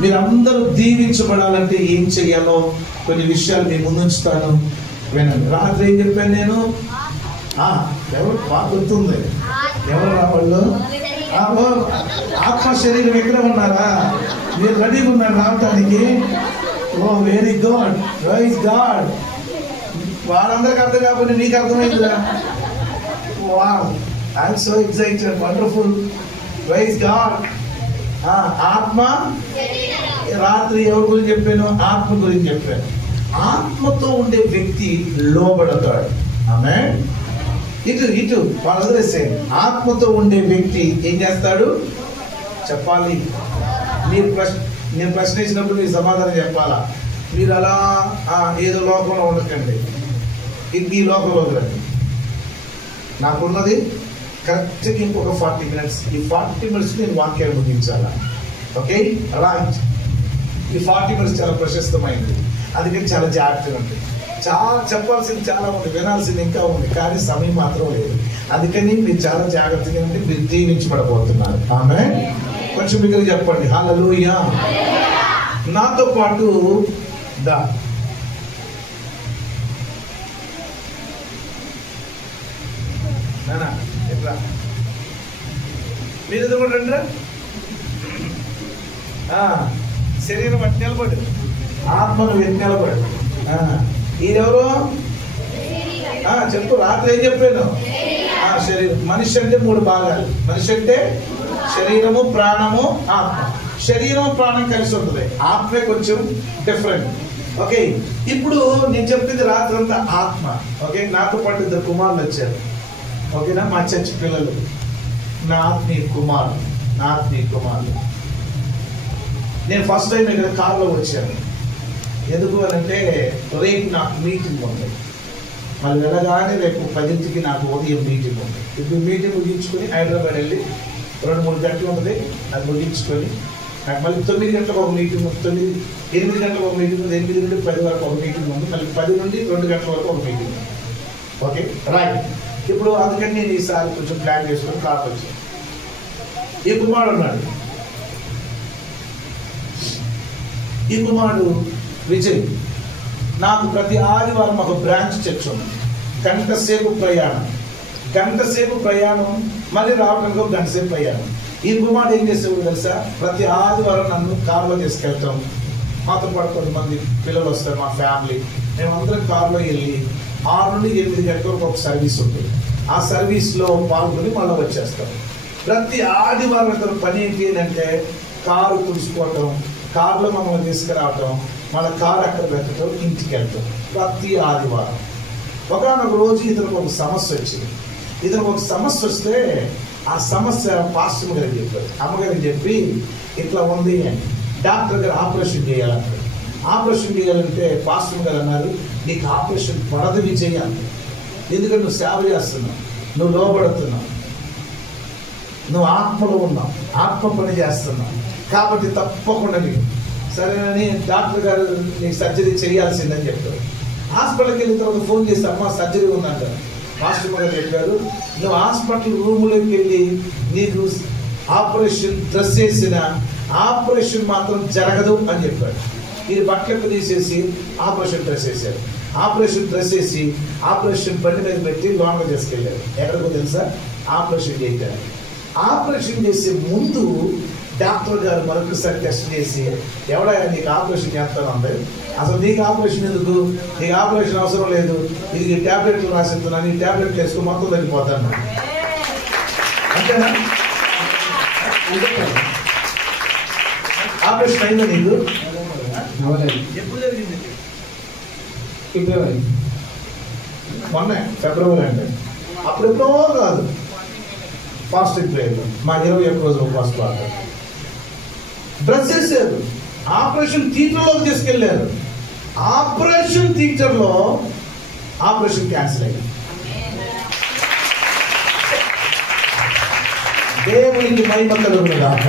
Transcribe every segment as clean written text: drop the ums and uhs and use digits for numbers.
మీరందరూ దీవించబడాలంటే ఏం చెయ్యాలో కొన్ని విషయాలు మీ ముందుంచుతాను, వినండి. రాత్రి ఏం చెప్పాను నేను? ఎవరు బాగా గుర్తుంది? ఎవరు రావాళ్ళు? ఆత్మ శరీరం ఎక్కడ ఉన్నారా? మీరు రెడీగా ఉన్నారు రావటానికి? Oh very good, praise God. వాళ్ళందరికి అర్థం కాకపోతే నీకు అర్థమైందిరా? Wow, I'm so excited, wonderful, praise God. ఆత్మ, రాత్రి ఎవరి గురించి చెప్పాను? ఆత్మ గురించి చెప్పాను. ఆత్మతో ఉండే వ్యక్తి లోబడతాడు. ఆమేన్. ఇటు వాళ్ళు వదిలేసేయండి. ఆత్మతో ఉండే వ్యక్తి ఏం చేస్తాడు చెప్పాలి. నేను ప్రశ్న ఇచ్చినప్పుడు మీరు సమాధానం చెప్పాలా. మీరు అలా ఏదో లోకంలో ఉండకండి, ఈ లోకంలో రండి. నాకున్నది కరెక్ట్గా ఇంకొక 40 minutes. ఈ 40 minutes నేను వాక్యాలు ముగించాలా. Okay, right. ఈ 40 minutes చాలా ప్రశస్తమైంది, అందుకని చాలా జాగ్రత్తగా ఉంటుంది. చాలా చెప్పాల్సింది చాలా ఉంది, వినాల్సింది ఇంకా ఉంది, కానీ సమయం మాత్రం లేదు. అందుకని మీరు చాలా జాగ్రత్తగా ఉంటే మీరు దీవించబడబోతున్నారు. ఆమేన్. కొంచెం మీకు చెప్పండి హల్లెలూయా. నాతో పాటు దా ఎట్లా మీరు కూడా రండిరా. శరీరం అట్టి నిలబడు, ఆత్మను ఎట్టి నిలబడు. ఈయనెవరు చెప్పు. రాత్రి ఏం చెప్పాను? శరీరం. మనిషి అంటే 3 భాగాలు. మనిషి అంటే శరీరము, ప్రాణము, ఆత్మ. శరీరం ప్రాణం కలిసి ఉంటుంది, ఆత్మే కొంచెం డిఫరెంట్. ఓకే, ఇప్పుడు నేను చెప్పింది రాత్రి అంతా ఆత్మ. ఓకే, నాతో పాటు 2 కుమారులు వచ్చారు. ఓకేనా, మా చర్చి పిల్లలు, నా ఆత్మీయ కుమారులు. నేను ఫస్ట్ టైం ఇక్కడ కార్లో వచ్చాను. ఎందుకు అని అంటే రేపు నాకు మీటింగ్ ఉంది. మళ్ళీ వెళ్ళగానే రేపు 10ంటికి నాకు ఉదయం మీటింగ్ ఉంది. ఇప్పుడు మీటింగ్ ముగించుకొని హైదరాబాద్ వెళ్ళి 2-3 గంటలు ఉంటుంది. అది ముగించుకొని నాకు మళ్ళీ 9 గంటలకు ఒక మీటింగ్ ఉంది, 8 గంటలకు ఒక మీటింగ్ ఉంది, 8 నుండి 10 వరకు ఒక మీటింగ్ ఉంది, మళ్ళీ 10 నుండి 2 గంటల వరకు ఒక మీటింగ్ ఉంది. Okay, right. ఇప్పుడు అందుకని నేను ఈసారి కొంచెం ప్లాన్ చేసుకొని కార్కి వచ్చాను. ఈ కుమారుడు ఉన్నాడు. ఈ కుమారుడు విజయ్. నాకు ప్రతి ఆదివారం ఒక బ్రాంచ్ చర్చ్ ఉంది. గంట సేపు ప్రయాణం, మళ్ళీ రావడానికి ఒక గంట సేపు ప్రయాణం. ఈ కుమారుడు ఏం చేసేవాడు తెలుసా? ప్రతి ఆదివారం నన్ను కారులో తీసుకెళ్తాం. మాతో పాటు 10 మంది పిల్లలు వస్తారు, మా ఫ్యామిలీ. మేమందరం కారులో వెళ్ళి 6 నుండి 8 గంటల వరకు ఒక సర్వీస్ ఉంటుంది. ఆ సర్వీస్లో పాల్గొని మళ్ళీ వచ్చేస్తాం. ప్రతి ఆదివారం అతను పని ఏంటి అంటే కారు తుడుచుకోవటం, కారులో మమ్మల్ని తీసుకురావటం, మన కారు అక్కడ పెట్టడం, ఇంటికి వెళ్తాం ప్రతి ఆదివారం. ఒకనొక రోజు ఇతనికి ఒక సమస్య వచ్చింది. వస్తే ఆ సమస్య పాస్టర్ గారికి చెప్పారు. అమ్మగారికి చెప్పి ఇట్లా ఉంది అని. డాక్టర్ గారు ఆపరేషన్ చేయాలంటారు. ఆపరేషన్ చేయాలంటే పాస్టర్ గారు అన్నారు, నీకు ఆపరేషన్ పడదు విజయ్ అంట. ఎందుకంటే నువ్వు సేవ చేస్తున్నావు, నువ్వు లోబడుతున్నావు, నువ్వు ఆత్మలో ఉన్నావు, ఆత్మ పని చేస్తున్నావు, కాబట్టి తప్పకుండా నీకు సరేనని డాక్టర్ గారు నీకు సర్జరీ చేయాల్సిందని చెప్పారు. హాస్పిటల్కి వెళ్ళిన తర్వాత ఫోన్ చేసి అమ్మ సర్జరీ ఉందంట. మాస్టర్ గారు చెప్పారు, నువ్వు హాస్పిటల్ రూమ్లోకి వెళ్ళి నీకు ఆపరేషన్ డ్రెస్ వేసిన ఆపరేషన్ మాత్రం జరగదు అని చెప్పాడు. ఇది బట్టలకు తీసేసి ఆపరేషన్ డ్రెస్ వేశారు. ఆపరేషన్ డ్రెస్ వేసి ఆపరేషన్ బండి మీద పెట్టి లోన్గా తీసుకెళ్ళారు. ఎక్కడికో తెలుసా? ఆపరేషన్ చేశారు. ఆపరేషన్ చేసే ముందు డాక్టర్ గారు మరొకసారి టెస్ట్ చేసి, ఎవడా నీకు ఆపరేషన్ చేస్తాను అందరు, అసలు నీకు ఆపరేషన్ ఎందుకు, నీకు ఆపరేషన్ అవసరం లేదు, ఇది ట్యాబ్లెట్లు రాసిస్తున్నాను, ఈ ట్యాబ్లెట్లు వేసుకుని మొత్తం తగ్గిపోతాను. అంతేనా? ఆపరేషన్ అయిందా నీకు? ఎప్పుడు జరిగింది? ఫిబ్రవరి. మొన్న ఫిబ్రవరి అంటే అప్పుడెప్పుడో కాదు, ఫాస్టింగ్ ప్రేయర్లో మా 21 రోజులు ఉపవాస ప్రార్థన. డ్రెస్ చేశారు, ఆపరేషన్ థియేటర్లోకి తీసుకెళ్లారు. ఆపరేషన్ థియేటర్లో ఆపరేషన్ క్యాన్సిల్ అయింది. దేవునికి మహిమ కలుగును గాక.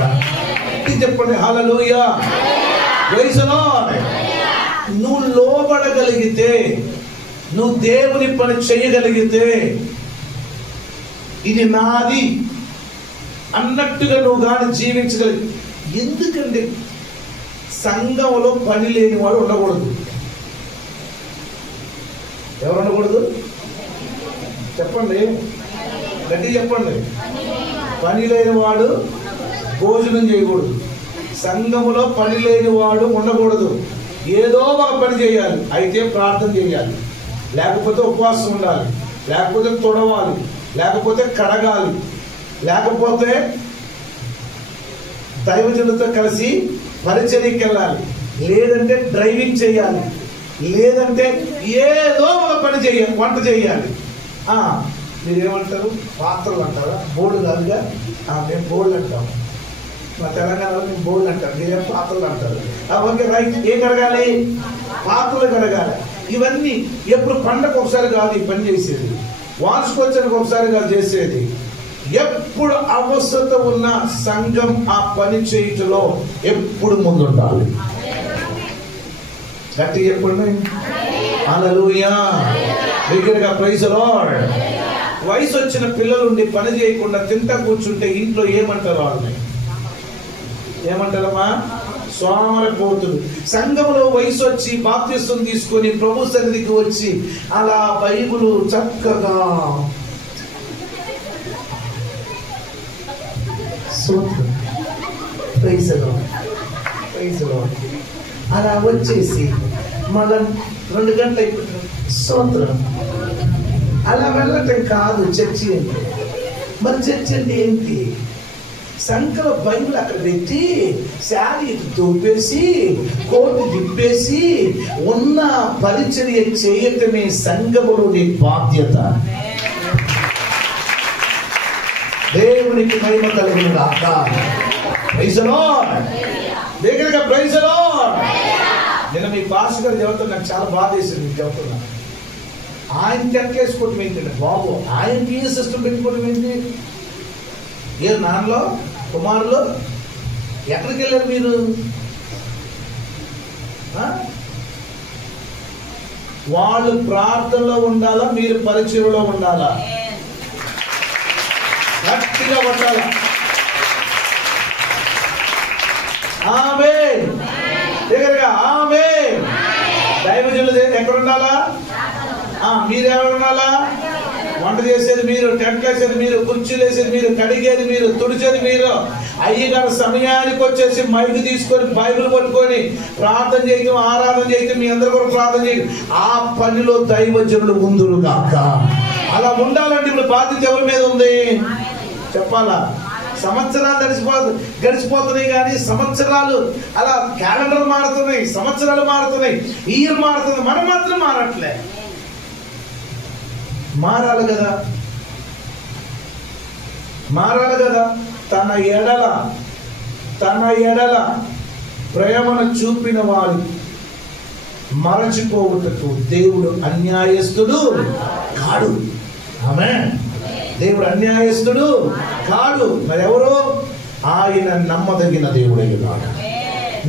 చెప్పండి హల్లెలూయా. Praise the lord. నువ్వు లోబడగలిగితే, నువ్వు దేవుని పని చేయగలిగితే, ఇది నాది అన్నట్టుగా నువ్వు కానీ జీవించగలిగి. ఎందుకంటే సంఘంలో పని లేనివాడు ఉండకూడదు. ఎవరు ఉండకూడదు చెప్పండి, గట్టి చెప్పండి. పని లేనివాడు భోజనం చేయకూడదు. సంఘములో పని లేనివాడు ఉండకూడదు. ఏదో ఒక పని చేయాలి. అయితే ప్రార్థన చేయాలి, లేకపోతే ఉపవాసం ఉండాలి, లేకపోతే తుడవాలి, లేకపోతే కడగాలి, లేకపోతే దైవజనులతో కలిసి పరిచర్యకి వెళ్ళాలి, లేదంటే డ్రైవింగ్ చేయాలి, లేదంటే ఏదో ఒక పని చేయాలి, వంట చేయాలి. మీరేమంటారు? పాత్రలు అంటారా? బోర్డు కాదుగా. మేము బోర్డు అంటాము, మా తెలంగాణలో మేము బోర్డు అంటారు, మీరేం పాత్రలు అంటారు. Okay right. ఏం కడగాలి? పాత్రలు కడగాలి. ఇవన్నీ ఎప్పుడు పండగ ఒకసారి కాదు ఈ పని చేసేది, వార్షికోత్సవానికి ఒకసారి కాదు చేసేది. ఎప్పుడు అవసరత ఉన్న సంఘం ఆ పని చేయటంలో ఎప్పుడు ముందుండాలి. గట్టి చెప్పండి హల్లెలూయా, దగ్గరగా ప్రైజ్ ది లార్డ్. వయసు వచ్చిన పిల్లలుండి పని చేయకుండా తింటా కూర్చుంటే ఇంట్లో ఏమంటారు? వాళ్ళని ఏమంటారమ్మా? సోమరిపోతుడు. సంఘంలో వయసు వచ్చి బాప్తిస్మం తీసుకొని ప్రభు సన్నిధికి వచ్చి అలా బైబిల్ చక్కగా అలా వచ్చేసి మళ్ళా 2 గంటలు అయిపోతుంది స్తోత్రం అలా వెళ్ళటం కాదు చర్చి అంటే. మరి చర్చి అంటే ఏంటి? సంఖ్యలో బైబిల్ అక్కడ పెట్టి శారీ తోపేసి కోటు తిప్పేసి ఉన్న పరిచర్య చేయటమే సంఘములోని బాధ్యత. దేవునికి మహిమ కలుగును గాక. Praise the Lord. దగ్గరగా ప్రైజ్ ది లార్డ్. నేను మీ పాస్టర్ గారు చెబుతున్నా, నాకు చాలా బాధ వేసింది మీకు చెబుతున్నా. ఆయన చెట్లేసుకోవటం ఏంటంటే బాబు, ఆయన ఏ సిస్టమ్ పెట్టుకోవడం ఏంటి? ఏ నాన్నలో కుమారులు ఎక్కడికి వెళ్ళారు మీరు? వాళ్ళు ప్రార్థనలో ఉండాలా, మీరు పరిచయంలో ఉండాలా? గట్టిగా ఉండాలా. ఆమేన్. దగ్గరగా ఆమేన్. దైవజనులు ఎక్కడ ఉండాలా? మీరెవరు ఉండాలా? వంట చేసేది మీరు, టెంట్ వేసేది మీరు, కుర్చీలు వేసేది మీరు, కడిగేది మీరు, తుడిచేది మీరు. అయ్యగారు సమయానికి వచ్చేసి మైకు తీసుకొని బైబిల్ పట్టుకొని ప్రార్థన చేయటం, ఆరాధన చేయటం, మీ అందరూ కూడా ప్రార్థన చేయటం. ఆ పనిలో దైవజనులు ముందురు కాక. అలా ఉండాలంటే ఇప్పుడు బాధ్యత ఎవరి మీద ఉంది చెప్పాలా? సంవత్సరాలు గడిచిపోతున్నాయి కానీ సంవత్సరాలు అలా క్యాలెండర్ మారుతున్నాయి, సంవత్సరాలు మారుతున్నాయి, ఇయర్ మారుతుంది, మనం మాత్రం మారట్లే. మారాలి కదా, మారాలి కదా. తన ఎడల ప్రేమను చూపిన వారు మరచిపోవుటకు దేవుడు అన్యాయస్తుడు కాడు. ఆమేన్. దేవుడు అన్యాయస్తుడు కాడు. మరి ఎవరు? ఆయన నమ్మదగిన దేవుడై ఉన్నాడు,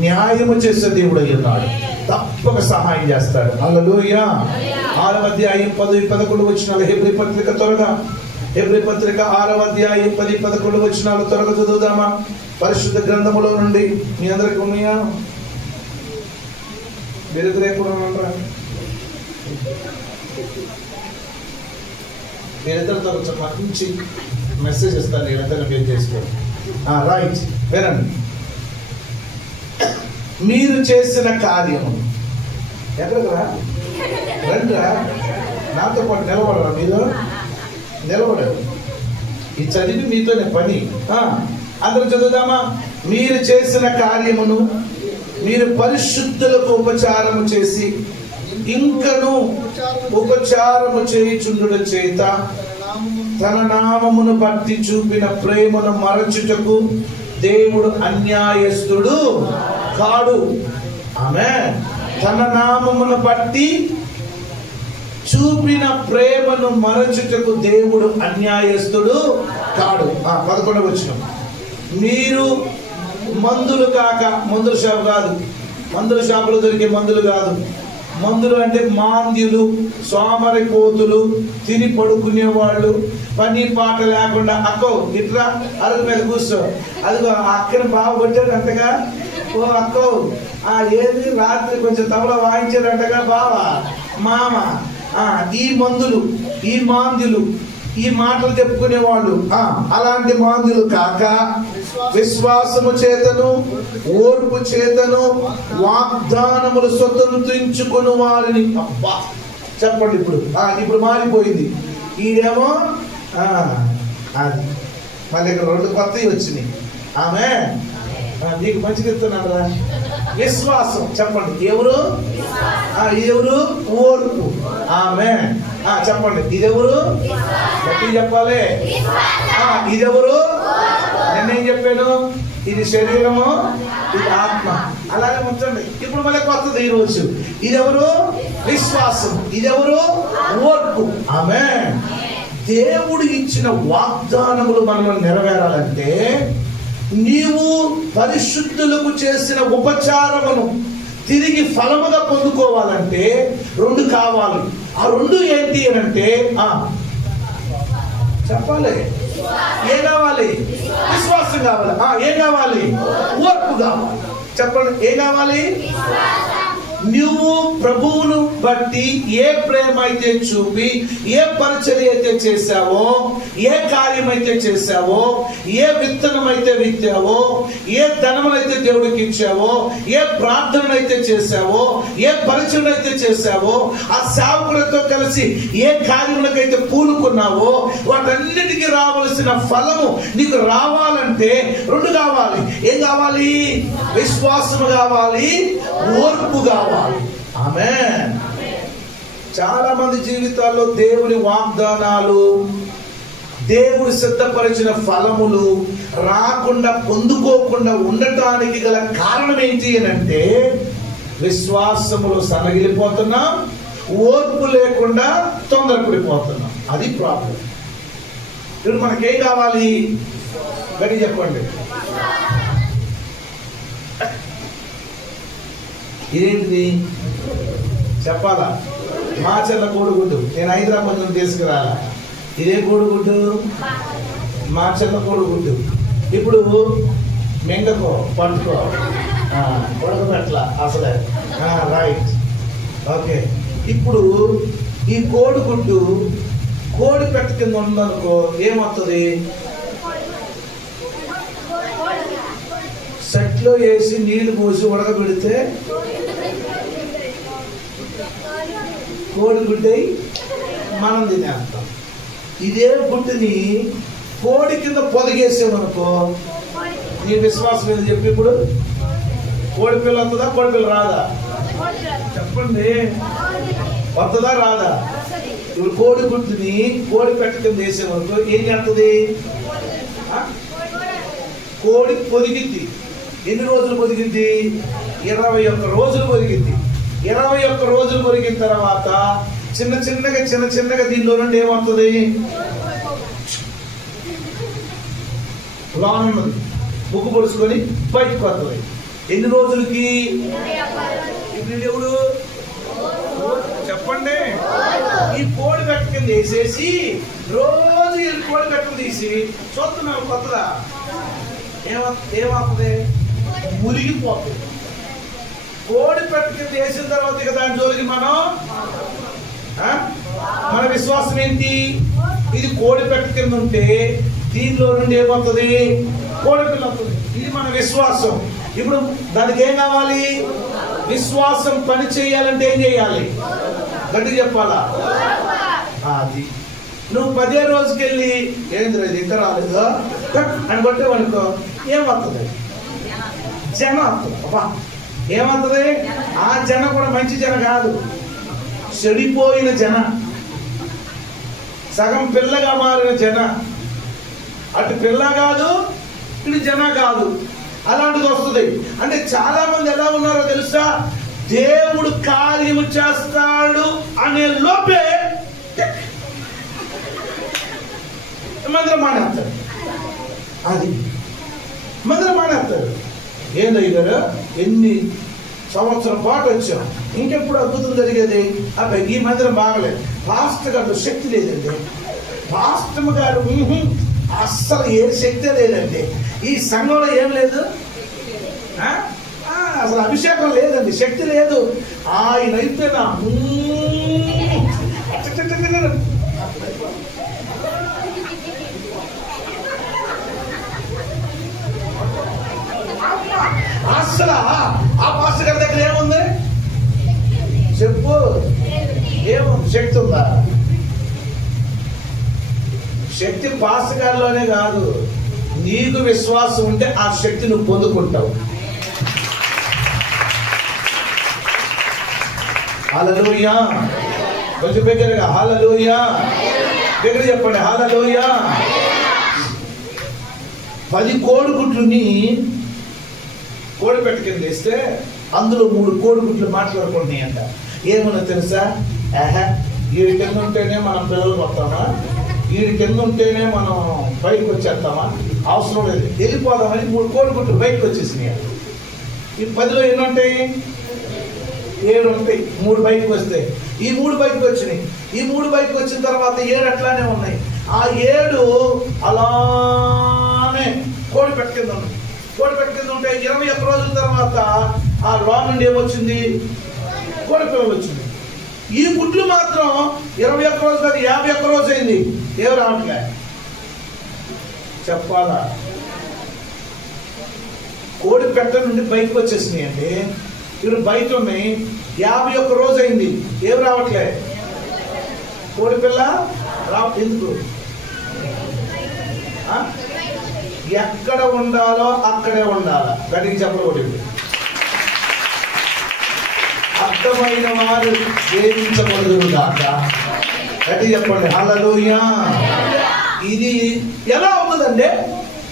న్యాయము చేసే దేవుడై ఉన్నాడు, తప్పక సహాయం చేస్తాడు. హల్లెలూయా. 6వ అధ్యాయం 10-11 వచనాలు హెబ్రీ పత్రిక త్వరగా, హెబ్రీ పత్రిక 6వ అధ్యాయం 10-11 వచనాలు త్వరగా చదువుదామా? పరిశుద్ధ గ్రంథములో నుండి. మీ అందరికి ఉన్నాయా? మీరిద్దరు ఎప్పుడు ఉన్నారా? మీరిద్దరితో కొంచెం మంచి మెసేజ్ ఇస్తాను, మీరిద్దరు మీరు చేసుకోండి. రైట్, వినండి. మీరు చేసిన కార్యము ఎక్కడరా? రండిరా, నాతో పాటు నిలబడరా. మీరు నిలబడరు, ఈ చదివి మీతోనే పని. అందరూ చదువుదామా? మీరు చేసిన కార్యమును మీరు పరిశుద్ధులకు ఉపచారము చేసి ఇంకను ఉపచారము చేయుచుండుట చేత తన నామమును బట్టి చూపిన ప్రేమను మరచుటకు దేవుడు అన్యాయస్తుడు కాడు. ఆమేన్. తన నామమును బట్టి చూపిన ప్రేమను మరచుటకు దేవుడు అన్యాయస్తుడు కాడు. 11వ వచనం. మీరు మందులు కాక, మందుల షాపు కాదు, మందుల షాపులో దొరికే మందులు కాదు, మందులు అంటే మాంద్యులు, సోమరిపోతులు, తిని పడుకునే వాళ్ళు, పని పాట లేకుండా అక్కో ఇట్లా అరుగు మీద కూర్చో, అదిగో ఆ అక్కని బాగా కొట్టాడు అంటగా, ఓ అక్కో ఏది రాత్రి కొంచెం తబలా వాయించాడంటగా బావా మామ. ఈ మందులు, ఈ మాంద్యులు, ఈ మాటలు చెప్పుకునే వాళ్ళు అలాంటి మాంద్యులు కాక విశ్వాసము చేతను ఓర్పు చేతను వాగ్దానములు స్వతంత్రించుకుని వారిని. అబ్బా చెప్పండి, ఇప్పుడు మారిపోయింది. ఈడేమో అది మళ్ళీ ఇక్కడ 2 కొత్తవి వచ్చినాయి. ఆమె నీకు మంచిగా చెప్తున్నారా? విశ్వాసం చెప్పండి. ఎవరు? ఎవరు? ఓర్పు. ఆమె చెప్పండి. ఇదెవరు? గట్టి చెప్పాలి. ఇదెవరు? నేనేం చెప్పాను? ఇది శరీరము, ఇది ఆత్మ. అలాగే ఉంచండి. ఇప్పుడు మళ్ళీ కొత్తది ఈ రోజు. ఇదెవరు? విశ్వాసం. ఇదెవరు? ఓర్పు. ఆమె దేవుడు ఇచ్చిన వాగ్దానములు మనల్ని నెరవేరాలంటే నీవు పరిశుద్ధులకు చేసిన ఉపచారమును తిరిగి ఫలముగా పొందుకోవాలంటే 2 కావాలి. ఆ 2 ఏంటి అని అంటే చెప్పాలి. ఏం కావాలి? విశ్వాసం కావాలి. ఏం కావాలి? ఓర్పు కావాలి. చెప్పండి, ఏం కావాలి? నువ్వు ప్రభువును బట్టి ఏ ప్రేమ అయితే చూపి, ఏ పరిచర్య అయితే చేశావో, ఏ కార్యం అయితే చేశావో, ఏ విత్తనం అయితే విత్తావో, ఏ ధనమునైతే దేవుడికి ఇచ్చావో, ఏ ప్రార్థనైతే చేశావో, ఏ పరిచర్య అయితే చేశావో, ఆ సేవకులతో కలిసి ఏ కార్యములకైతే పూనుకున్నావో, వాటన్నిటికీ రావాల్సిన ఫలము నీకు రావాలంటే 2 కావాలి. ఏం కావాలి? విశ్వాసము కావాలి, ఓర్పు కావాలి. ఆమేన్. చాలా మంది జీవితాల్లో దేవుని వాగ్దానాలు, దేవుడు సిద్ధపరిచిన ఫలములు రాకుండా, పొందుకోకుండా ఉండటానికి గల కారణం ఏంటి అని అంటే విశ్వాసములో సన్నగిలిపోతున్నాం, ఓర్పు లేకుండా తొందరపడిపోతున్నాం. అది ప్రాబ్లం. ఇప్పుడు మనకేం కావాలి? గట్టి చెప్పండి. ఇదేంటిది చెప్పాలా? మా చెల్ల కోడిగుడ్డు. నేను హైదరాబాద్ నుంచి తీసుకురాలా. ఇదే కోడిగుడ్డు, మా చెల్ల కోడిగుడ్డు. ఇప్పుడు మెంగకో, పట్టుకో, ఉడకబెట్ల అసలే. Right, okay. ఇప్పుడు ఈ కోడిగుడ్డు కోడి పెట్ట కింద ఉందనుకో, ఏమవుతుంది? సెట్లో వేసి నీళ్లు పోసి ఉడకబెడితే కోడి గుడ్డై మనం తినేస్తాం. ఇదే గుడ్డుని కోడి కింద పొదిగేసామనుకో, నీ విశ్వాసం మీద చెప్పి ఇప్పుడు కోడి పిల్ల వస్తుందా? కోడి పిల్ల రాదా? చెప్పండి, వస్తుందా రాదా? ఇప్పుడు కోడి గుడ్డుని కోడి పెట్ట కింద వేసామనుకో, ఏం చేస్తుంది? కోడి పొదిగిద్ది. ఎన్ని రోజులు పొదిగింది? 21 రోజులు పొదిగింది. 21 రోజులు పొదిగిన తర్వాత చిన్న చిన్నగా దీనిలో నుండి ఏమవుతుంది? లాన్ ఉన్నది, ముక్కు పొడుచుకొని బయటకు వస్తుంది. ఎన్ని రోజులకి? ఇప్పుడు ఎవడు చెప్పండి. ఈ కోడి పెట్ట కింద వేసేసి రోజు ఈ కోడి పెట్ట తీసి చూస్తున్నాం కొత్తదా, ఏమవుతుంది? మురిగిపోతుంది. కోడి పెట్ట కింద వేసిన తర్వాత ఇక దాని జోలికి మన విశ్వాసం ఏంటి? ఇది కోడి పెట్ట కింద ఉంటే దీనిలో నుండి ఏమవుతుంది? కోడి పిల్ల వస్తుంది. ఇది మన విశ్వాసం. ఇప్పుడు దానికి ఏం కావాలి? విశ్వాసం పని చేయాలంటే ఏం చేయాలి? గట్టి చెప్పాలా? అది నువ్వు 10వ రోజుకి వెళ్ళి ఏంద్ర ఇది ఇంకా రాలేదా అని కొట్టేవనుకో, ఏమవుతుంది? జన వస్తుంది. అబ్బా ఏమవుతుంది? ఆ జన కూడా మంచి జన కాదు, చెడిపోయిన జన, సగం పిల్లగా మారిన జన. అటు పిల్ల కాదు, ఇటు జన కాదు, అలాంటిది వస్తుంది. అంటే చాలా మంది ఎలా ఉన్నారో తెలుసా? దేవుడు కార్యము చేస్తాడు అనే లోపే మందిరం మానేస్తారు. అది మందిరం మానేస్తారు. ఏందయ్యారు? సంవత్సరం పాటు వచ్చాం, ఇంకెప్పుడు అద్భుతం జరిగేది? అబ్బాయి ఈ మందిరం బాగలేదు, పాస్టర్ గారు శక్తి లేదండి, పాస్టర్ గారు అస్సలు ఏ శక్తి లేదండి, ఈ సంఘంలో ఏం లేదు, అసలు అభిషేకం లేదండి, శక్తి లేదు. ఆయన అయిపోయినా అసలు ఆ పాస్టర్ గారి దగ్గర ఏముంది చెప్పు? ఏముంది? శక్తి ఉందా? శక్తి పాస్టర్ గారిలోనే కాదు, నీకు విశ్వాసం ఉంటే ఆ శక్తి నువ్వు పొందుకుంటావు. హల్లెలూయా. కొంచెం దగ్గరగా హల్లెలూయా, దగ్గర చెప్పండి హల్లెలూయా. 10 కోడిగుడ్లుని కోడిపెట్ట కింద వేస్తే అందులో 3 కోడిగుడ్లు మాట్లాడుకుంటున్నాయంట. ఏమన్నా తెలుసా? వీడి కింద ఉంటేనే మనం పిల్లలు వస్తామా, వీడి కింద ఉంటేనే మనం బయటకు వచ్చేస్తామా, అవసరం లేదు, వెళ్ళిపోదామని 3 కోడిగుడ్లు బయటకు వచ్చేసినాయి. ఈ 10లో ఎన్ని ఉంటాయి? 7 ఉంటాయి. 3 బయటకు వస్తాయి. ఈ 3 బయటకు వచ్చినాయి. ఈ 3 బయటకు వచ్చిన తర్వాత 7 అట్లానే ఉన్నాయి. ఆ 7 అలానే కోడిపెట్ట కింద ఉన్నాయి. కోడిపెట్ట కింద ఉంటే 21 రోజుల తర్వాత ఆ లోన్ నుండి ఏమొచ్చింది? కోడి పిల్లలు వచ్చింది. ఈ గుడ్లు మాత్రం 21 రోజు కాదు, 51 రోజు అయింది, ఏం రావట్లే. చెప్పాలా? కోడి పెట్ట నుండి బయటకు వచ్చేసినాయి అండి. ఇప్పుడు బయట ఉన్నాయి, 51 రోజు అయింది, ఏం రావట్లే. కోడి పిల్ల ఎందుకు? ఎక్కడ ఉండాలో అక్కడే ఉండాలా. గట్టిగా చెప్పకూడదు. అర్థమైన వారు వేధించకూడదు కాక. గట్టిగా చెప్పండి హల్లెలూయా. ఇది ఎలా అవుతుందంటే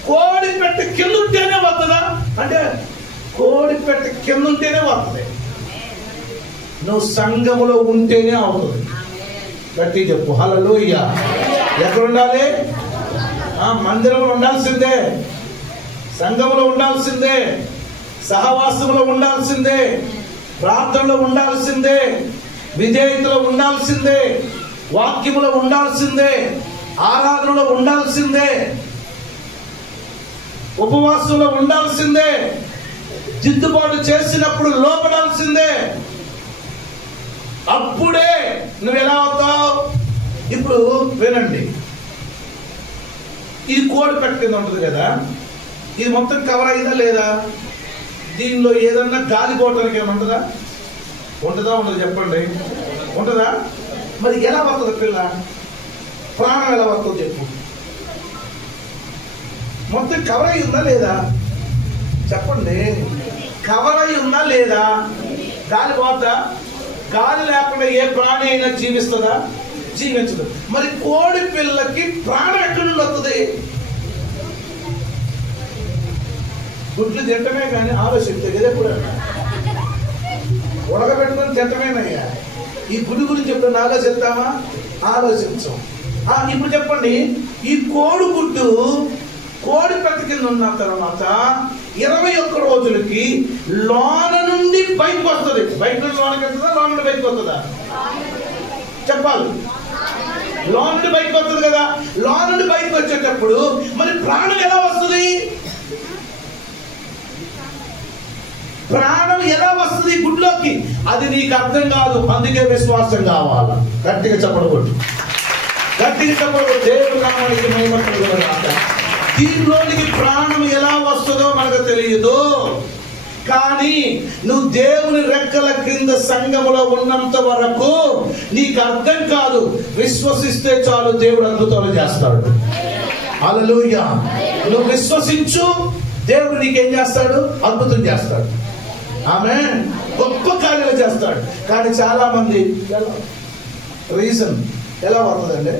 కోడి పెట్ట కింద ఉంటేనే వస్తుందా అంటే కోడి పెట్ట కింద ఉంటేనే వస్తుంది, నువ్వు సంఘములో ఉంటేనే అవుతుంది. గట్టి చెప్పు హల్లెలూయా. ఎక్కడ ఉండాలి? మందిరంలో ఉండాల్సిందే, సంఘములో ఉండాల్సిందే, సహవాసంలో ఉండాల్సిందే, ప్రార్థనలో ఉండాల్సిందే, విధేయతలో ఉండాల్సిందే, వాక్యములో ఉండాల్సిందే, ఆరాధనలో ఉండాల్సిందే, ఉపవాసంలో ఉండాల్సిందే, దిద్దుబాటు చేసినప్పుడు లోపడాల్సిందే. అప్పుడే నువ్వు ఎలా అవుతావు? ఇప్పుడు వినండి, ఇది కోడి పెట్ట కింద ఉంటుంది కదా, ఇది మొత్తం కవర్ అయిందా లేదా? దీనిలో ఏదన్నా గాలి పోవటానికి ఏమైనా ఉంటుందా? ఉంటుందా? ఉండదు? చెప్పండి. ఉంటుందా? మరి ఎలా వస్తుంది పిల్ల? ప్రాణం ఎలా వస్తుంది చెప్పు? మొత్తం కవర్ అయి ఉందా లేదా? చెప్పండి. కవర్ అయి ఉందా లేదా? గాలి పోతా? గాలి లేకుండా ఏ ప్రాణి అయినా జీవిస్తుందా? జీవించదు. మరి కోడి పిల్లకి ప్రాణం ఎక్కడి నుండి వస్తుంది? గుడ్లు తింటమే కానీ ఆలోచిస్తే కదా కూడా ఉడకబెట్టుకుని తింటమేనయ్యా. ఈ గుడి గురించి ఎప్పుడు ఆలోచిస్తామా? ఆలోచించాం. ఇప్పుడు చెప్పండి, ఈ కోడిగుడ్డు కోడి పెట్ట కింద ఉన్న తర్వాత 21 రోజులకి లోన నుండి బయటకు వస్తుంది. బయట నుండి లోనకి వస్తుందా? లోన నుండి బయటకు వస్తుందా? చెప్పాలి. లోన నుండి బయటకు వస్తుంది కదా. లోన నుండి బయటకు వచ్చేటప్పుడు మరి ప్రాణం ఎలా వస్తుంది? ప్రాణం ఎలా వస్తుంది గుడ్లోకి? అది నీకు అర్థం కాదు, అందుకే విశ్వాసం కావాలా. గట్టిగా చెప్పకూడదు, గట్టిగా చెప్పకూడదు. దేవుడు కావాలని మహిమ. దీనిలోనికి ప్రాణం ఎలా వస్తుందో మనకు తెలియదు, కానీ నువ్వు దేవుని రెక్కల క్రింద సంఘములో ఉన్నంత వరకు నీకు అర్థం కాదు. విశ్వసిస్తే చాలు, దేవుడు అద్భుతాలు చేస్తాడు. హల్లెలూయా. నువ్వు విశ్వసించు, దేవుడు నీకేం చేస్తాడు? అద్భుతం చేస్తాడు. ఆమేన్. గొప్ప కార్యాలు చేస్తాడు. కానీ చాలా మంది రీజన్ ఎలా వస్తుందండి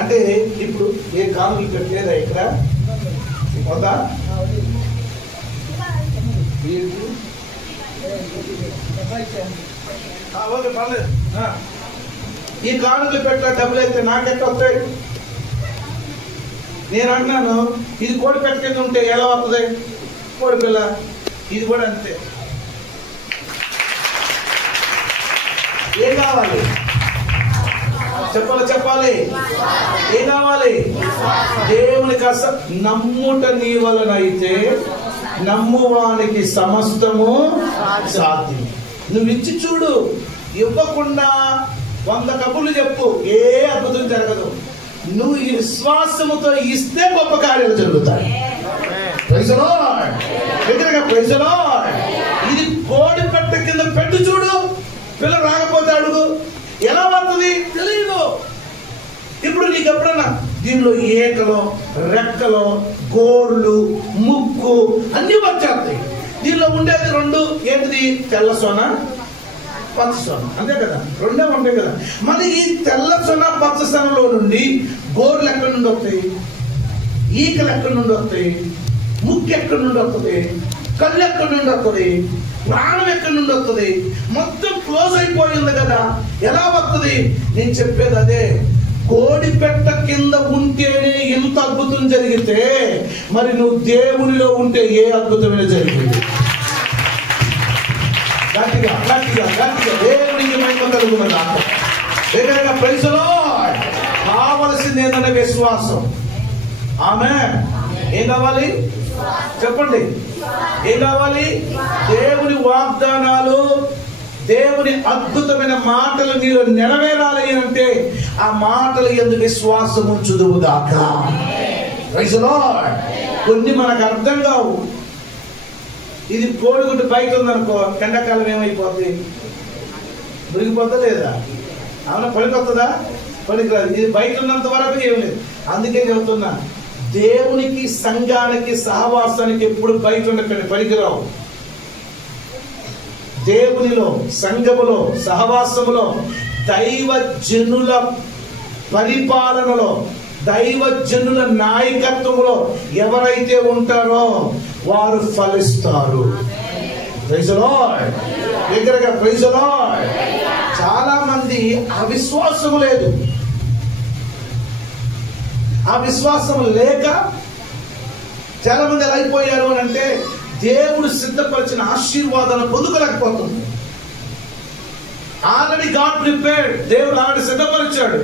అంటే, ఇప్పుడు ఏ కానుకలు పెట్టలేదా ఇక్కడ? వద్దా? ఓకే, పర్లేదు. ఈ కానుకలు పెట్టా డబ్బులు అయితే నాకెట్ట వస్తాయి? నేను అంటున్నాను, ఇది కోడి పెట్ట కింద ఉంటే ఎలా వస్తుంది? కోడి పిల్ల ఇది కూడా అంతే. ఏం కావాలి చెప్పాలి. ఏం కావాలి? దేవునికి నమ్ముట నీ వలనైతే నమ్మువానికి సమస్తము సాధ్యం. నువ్వు ఇచ్చి చూడు. ఇవ్వకుండా 100 కబుర్లు చెప్పు, ఏ అద్భుతం జరగదు. నువ్వు ఈ విశ్వాసముతో ఇస్తే గొప్ప కార్యాలు జరుగుతాయి. Praise the Lord. దగ్గరగా ప్రైజ్ ది లార్డ్. ఇది కోడి పెట్ట కింద పెట్టు చూడు. పిల్లలు రాకపోతే అడుగు. ఎలా వస్తుంది తెలియదు. ఇప్పుడు నీకు ఎప్పుడన్నా దీనిలో ఏకలో రెక్కలో గోర్లు ముక్కు అన్ని వచ్చేస్తాయి. దీనిలో ఉండేది 2 ఏంటిది? తెల్ల సొన పచ్చ సొన, అంతే కదా, 2 ఉంటాయి కదా. మరి ఈ తెల్ల సొన పచ్చ సొనలో నుండి గోర్లు ఎక్కడి నుండి వస్తాయి? ఈకలు ఎక్కడి నుండి వస్తాయి? ముక్కు ఎక్కడి నుండి వస్తుంది? కళ్ళు ఎక్కడి నుండి వస్తుంది? ప్రాణం ఎక్కడి నుండి వస్తుంది? మొత్తం క్లోజ్ అయిపోయింది కదా, ఎలా వస్తుంది? నేను చెప్పేది అదే. కోడి పెట్ట కింద ఉంటేనే ఎంత అద్భుతం జరిగితే మరి నువ్వు దేవునిలో ఉంటే ఏ అద్భుతమైన జరిగింది? గట్టిగా దేవునికి మహిమ కలుగుతుంది. ఏదైనా ప్రైజ్ ది లార్డ్. కావలసింది ఏంటంటే విశ్వాసం. ఆమేన్. ఏం కావాలి చెప్పండి? ఏం కావాలి? దేవుని వాగ్దానాలు, దేవుని అద్భుతమైన మాటలు నీలో నెరవేరాలి అంటే ఆ మాటలు యందు విశ్వాసం ఉంచుదువు గాక. Praise the Lord. కొన్ని మనకు అర్థం కావు. ఇది కోడిగుడ్డు బయట ఉందనుకో, ఎండాకాలం ఏమైపోద్ది? మురిగిపోద్దా లేదా? అవునా? పనికొస్తుందా? పనికిరాదు. ఇది బయట ఉన్నంత వరకు ఏం లేదు. అందుకే చెబుతున్నా, దేవునికి సంఘానికి సహవాసానికి ఎప్పుడు బయట ఉండకండి, పనికిరావు. దేవునిలో, సంఘములో, సహవాసములో, దైవజనుల పరిపాలనలో, దైవజనుల నాయకత్వంలో ఎవరైతే ఉంటారో వారు ఫలిస్తారు. Praise the Lord. దగ్గరగా ప్రైజ్ ది లార్డ్. చాలా మంది అవిశ్వాసము లేదు. ఆ విశ్వాసం లేక చాలా మంది ఎలా అయిపోయారు అని అంటే దేవుడు సిద్ధపరిచిన ఆశీర్వాదాలను పొందుకోలేకపోతుంది. Already God prepared. దేవుడు ఆల్రెడీ సిద్ధపరిచాడు.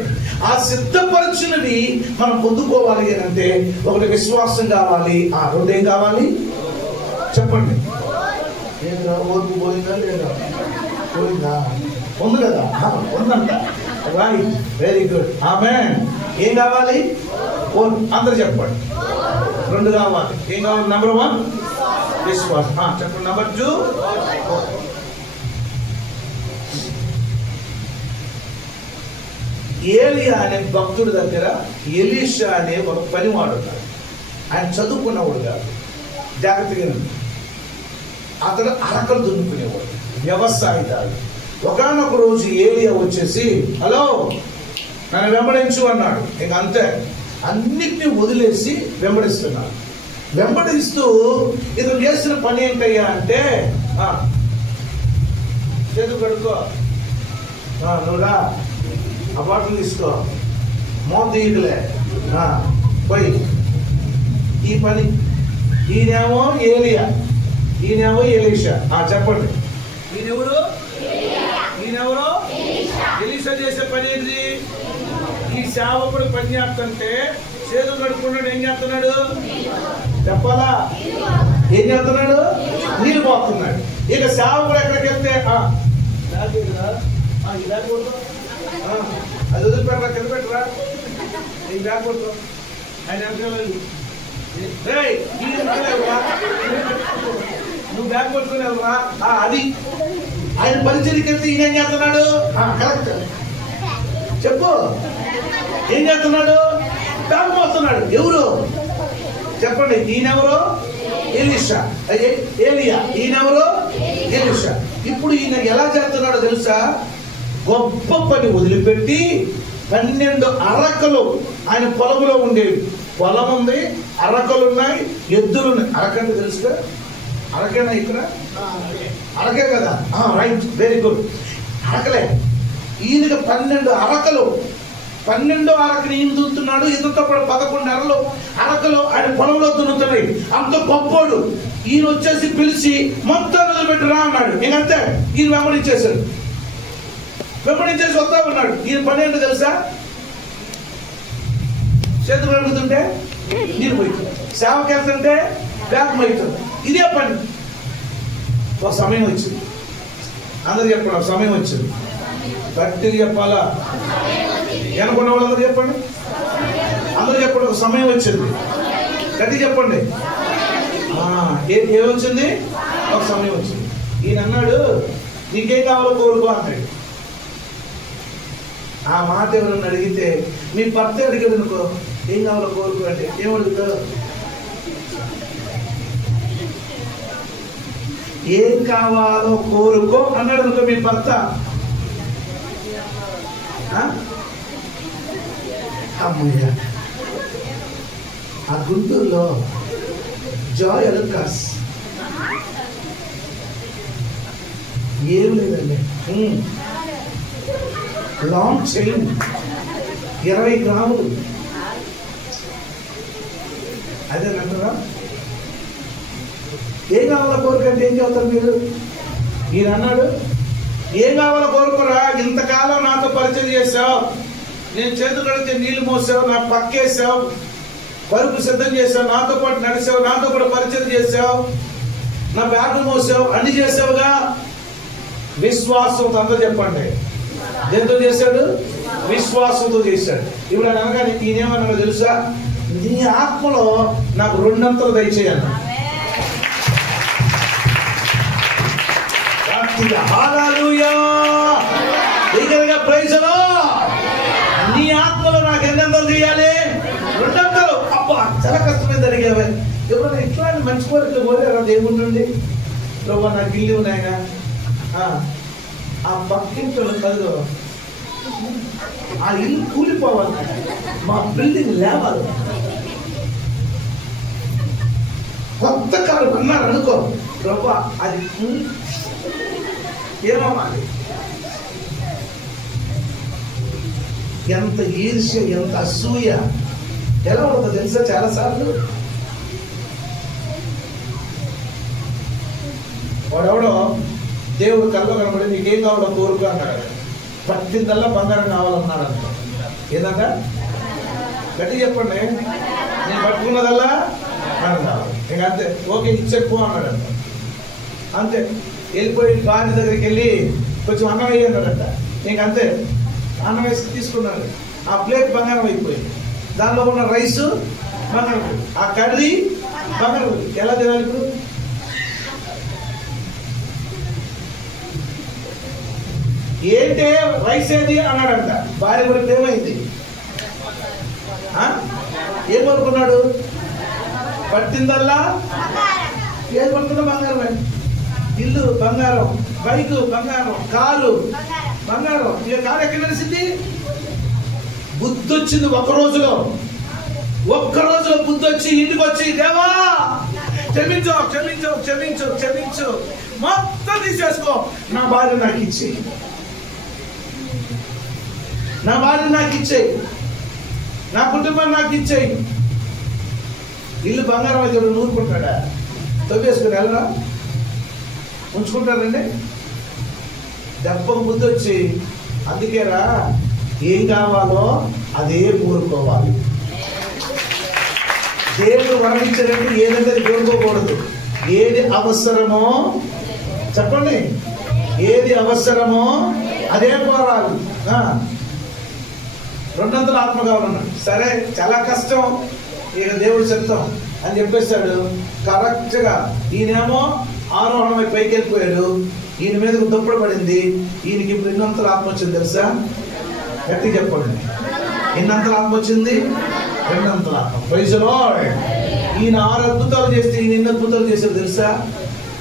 ఆ సిద్ధపరిచినవి మనం పొందుకోవాలి అని అంటే ఒకటి విశ్వాసం కావాలి. ఆ 2 ఏం కావాలి చెప్పండి? ఓర్పు పోయిందా లేదా? పోయిందా? ఉంది కదా, ఉందంట. Right, very good. ఆమేన్. ఏం కావాలి? అందరు చెప్పండి. 2 కావాలి. ఏం కావాలి? నెంబర్ 1 విశ్వాసం. చెప్పండి. నెంబర్ 2 ఏలియా అనే భక్తుడి దగ్గర ఎలీషా అనే ఒక పనివాడు ఉన్నాడు. ఆయన చదువుకున్నవాడు కాదు, జాగ్రత్తగా. అతడు అరకలు దున్నుకునేవాడు, వ్యవసాయదారు. ఒకనొక రోజు ఏలియా వచ్చేసి, హలో నన్ను వెంబడించు అన్నాడు. ఇంక అంతే, అన్నిటినీ వదిలేసి వెంబడిస్తున్నాడు. వెంబడిస్తూ ఇతను చేసిన పని ఏంటయ్యా అంటే, చేతులు కడుక్కో, నువ్వు రా, ఆ బాటలు తీసుకో, మోత తీయలే, పోయి ఈ పని. ఈయనేమో ఏలియా, ఈయనేమో ఎలీషా. చెప్పండి, ఈయనెవరు? ఈయనెవరు? ఎలీషా చేసే పని ఏంటి? ఈ సేవకుడు పని చేస్తుంటే చేతులు కడుక్కున్నాడు. ఏం చేస్తున్నాడు చెప్పాలా? ఏం చేస్తున్నాడు? నీళ్ళు పోతున్నాడు. ఇక సేవకుడు ఎక్కడికి వెళ్తే అది వదిలిపెట్టరా, కింద పెట్టరా, నీకు బ్యాగ్ కొడుతు. ఆయన నువ్వు బ్యాగ్ కొట్టుకుని వెళ్ళరా. అది ఆయన పరిచయకి వెళ్తే ఈయన ఏం చేస్తున్నాడు? కరెక్ట్ చెప్పు. ఏం చేస్తున్నాడు? బ్యాగ్ మోస్తున్నాడు. ఎవరు చెప్పండి? ఈయనెవరు? ఎలీషా. ఏలియా. ఈయనెవరు? ఎలీషా. ఇప్పుడు ఈయన ఎలా చేస్తున్నాడో తెలుసా? గొప్ప పని వదిలిపెట్టి 12 అరకలు ఆయన పొలంలో ఉండేవి. పొలం ఉంది, అరకలు ఉన్నాయి, ఎద్దులు ఉన్నాయి. అరకంటే తెలుసుగా? అరకేనా ఇక్కడ? అరకే కదా, రైట్, వెరీ గుడ్. అరకలే. ఈయనకి 12 అరకలు 12వ అరకని ఈయన దున్నుతున్నాడు. ఇతరుతో పాటు 11 అరకలు ఆయన పొలంలో దున్నుతున్నాయి. అంత గొప్పోడు. ఈయన వచ్చేసి పిలిచి మొత్తం వదిలిపెట్టురా అన్నాడు. ఇంకంతే ఈయన వెంబడించేశాడు. వెంబడించేసి వస్తా ఉన్నాడు. ఈయన పని ఏంటో తెలుసా? చేతులు అడుగుతుంటే నీరు పోయితుంది, సేవకి వెళ్తుంటే వేగం అవుతుంది. ఇదే పని. ఒక సమయం వచ్చింది. అందరు చెప్పండి, ఒక సమయం వచ్చింది. గట్టిగా చెప్పాలా? వెనకున్న వాళ్ళందరూ చెప్పండి. అందరూ చెప్పండి, ఒక సమయం వచ్చింది. గట్టిగా చెప్పండి. ఏమొచ్చింది? ఒక సమయం వచ్చింది. ఈయన అన్నాడు, నీకేం కావాలో కోరుకో అన్నాడు. ఆ మాట ఎవరన్నా అడిగితే, మీ భర్త అడిగాడు అనుకో, ఏం కావాలో కోరుకో అంటే ఏమడుగుతావు? ఏం కావాలో కోరుకో అన్నాడు అనుకో మీ భర్త. అమ్మయ్య, ఆ గుంటూరులో జాయ్ అలుకాస్ ఏం లేదండి, లాంగ్ చైన్ 20 గ్రాములు. అదేనంటారా? ఏం కావాలో కోరుకంటే ఏం చెప్తారు మీరు? ఈయన అన్నాడు, ఏం కావాలో కోరుకురా, ఇంతకాలం నాతో పరిచయం చేసావు, నేను చేతులు కడితే నీళ్లు మోసావు, నా పక్కేసావు, పరుపు సిద్ధం చేసావు, నాతో పాటు నడిచావు, నాతో కూడా పరిచయం చేసావు, నా బ్యాగ్ మోసావు, అన్ని చేసావుగా. విశ్వాసంతో అందరూ చెప్పండి. దేంతో చేశాడు? విశ్వాసంతో చేశాడు. ఇప్పుడు ఆయన అనగానే ఈయనేమన్నాడో తెలుసా? నీ ఆత్మలో నాకు 2 అంతలు దయచేయను. నీ ఆత్మలో నాకు 2 అంతలు చేయాలి. 2 అంతలు. అబ్బా, చాలా కష్టమైంది అడిగేవా? ఎప్పుడైనా ఇట్లాంటి మంచి కోరికలు కోరారా దేవుడి నుండి? ప్రభు నాకు ఇల్లు ఉన్నాయిగా, ఆ పక్కింట్లో కాదు, ఆ ఇల్లు కూలిపోవాలి, మా బిల్డింగ్ లేవాలి, కొత్త కారు అన్నారు అనుకో, ప్రభా అది ఏమవ్వాలి? ఎంత ఈర్ష్య, ఎంత అసూయ ఎలా ఉంటుందో తెలుసా? చాలాసార్లు వాడెవడో దేవుడు కల్లో కనబడి నీకేం కావాలో కోరుకో అన్నాడు. పట్టిందల్లా బంగారం కావాలన్నాడు అంట. ఏందంట? గట్టి చెప్పండి. నేను పట్టుకున్నదల్లా బంగారం కావాలి. ఇంకా అంతే, ఓకే ఇచ్చేపో అన్నాడు అంట. అంతే, వెళ్ళిపోయి భార్య దగ్గరికి వెళ్ళి కొంచెం అన్నం వేయి అన్నాడంట. ఇంకంతే, అన్నం వేసి తీసుకున్నాడు. ఆ ప్లేట్ బంగారం అయిపోయింది. దానిలో ఉన్న రైసు బంగారం, ఆ కర్రీ బంగారం. ఎలా తినాలి ఇప్పుడు? ఏంటే రైస్ ఏది అన్నాడంట. భార్య కూడా ఏమైంది? ఏం కోరుకున్నాడు? పట్టిందల్లా ఏది పడుతున్నా బంగారమే. ఇల్లు బంగారం, బైక్ బంగారం, కారు బంగారం. ఇక కారు ఎక్కడ నడిచింది? బుద్ధి వచ్చింది ఒక్క రోజులో బుద్ధి వచ్చి ఇంటికి వచ్చి, దేవా క్షమించు క్షమించు క్షమించు క్షమించు, మొత్తం తీసేసుకో, నా భార్య నాకు ఇచ్చేయి, నా భార్య నాకు ఇచ్చేయి, నా కుటుంబం నాకు ఇచ్చేయి. ఇల్లు బంగారం అయితే నూరుకుంటాడా? తవ్వేసుకుని వెళ్ళరా? ఉంచుకుంటారండి? దెబ్బకు బుద్ధి వచ్చి, అందుకేరా ఏం కావాలో అదే కోరుకోవాలి. దేవుడు వర్ణించినట్టు ఏదంటే కోరుకోకూడదు. ఏది అవసరమో చెప్పండి, ఏది అవసరమో అదే కోరాలి. 2 అంతల ఆత్మ కావాలన్నాడు. సరే, చాలా కష్టం, ఇక దేవుడు చెప్తాం అని చెప్పేశాడు. కరెక్ట్గా ఈయనేమో ఆరోహణమై పైకి వెళ్ళిపోయాడు. ఈయన మీదకు దుప్పడు పడింది. ఈయనకి ఇప్పుడు 2 అంతల ఆత్మ వచ్చింది తెలుసా? గట్టి చెప్పండి, 2 అంతల ఆత్మ వచ్చింది. 2 అంతల ఆత్మ. Praise the Lord. ఈయన 6 అద్భుతాలు చేస్తే ఈయన ఎన్ని అద్భుతాలు చేశాడు తెలుసా?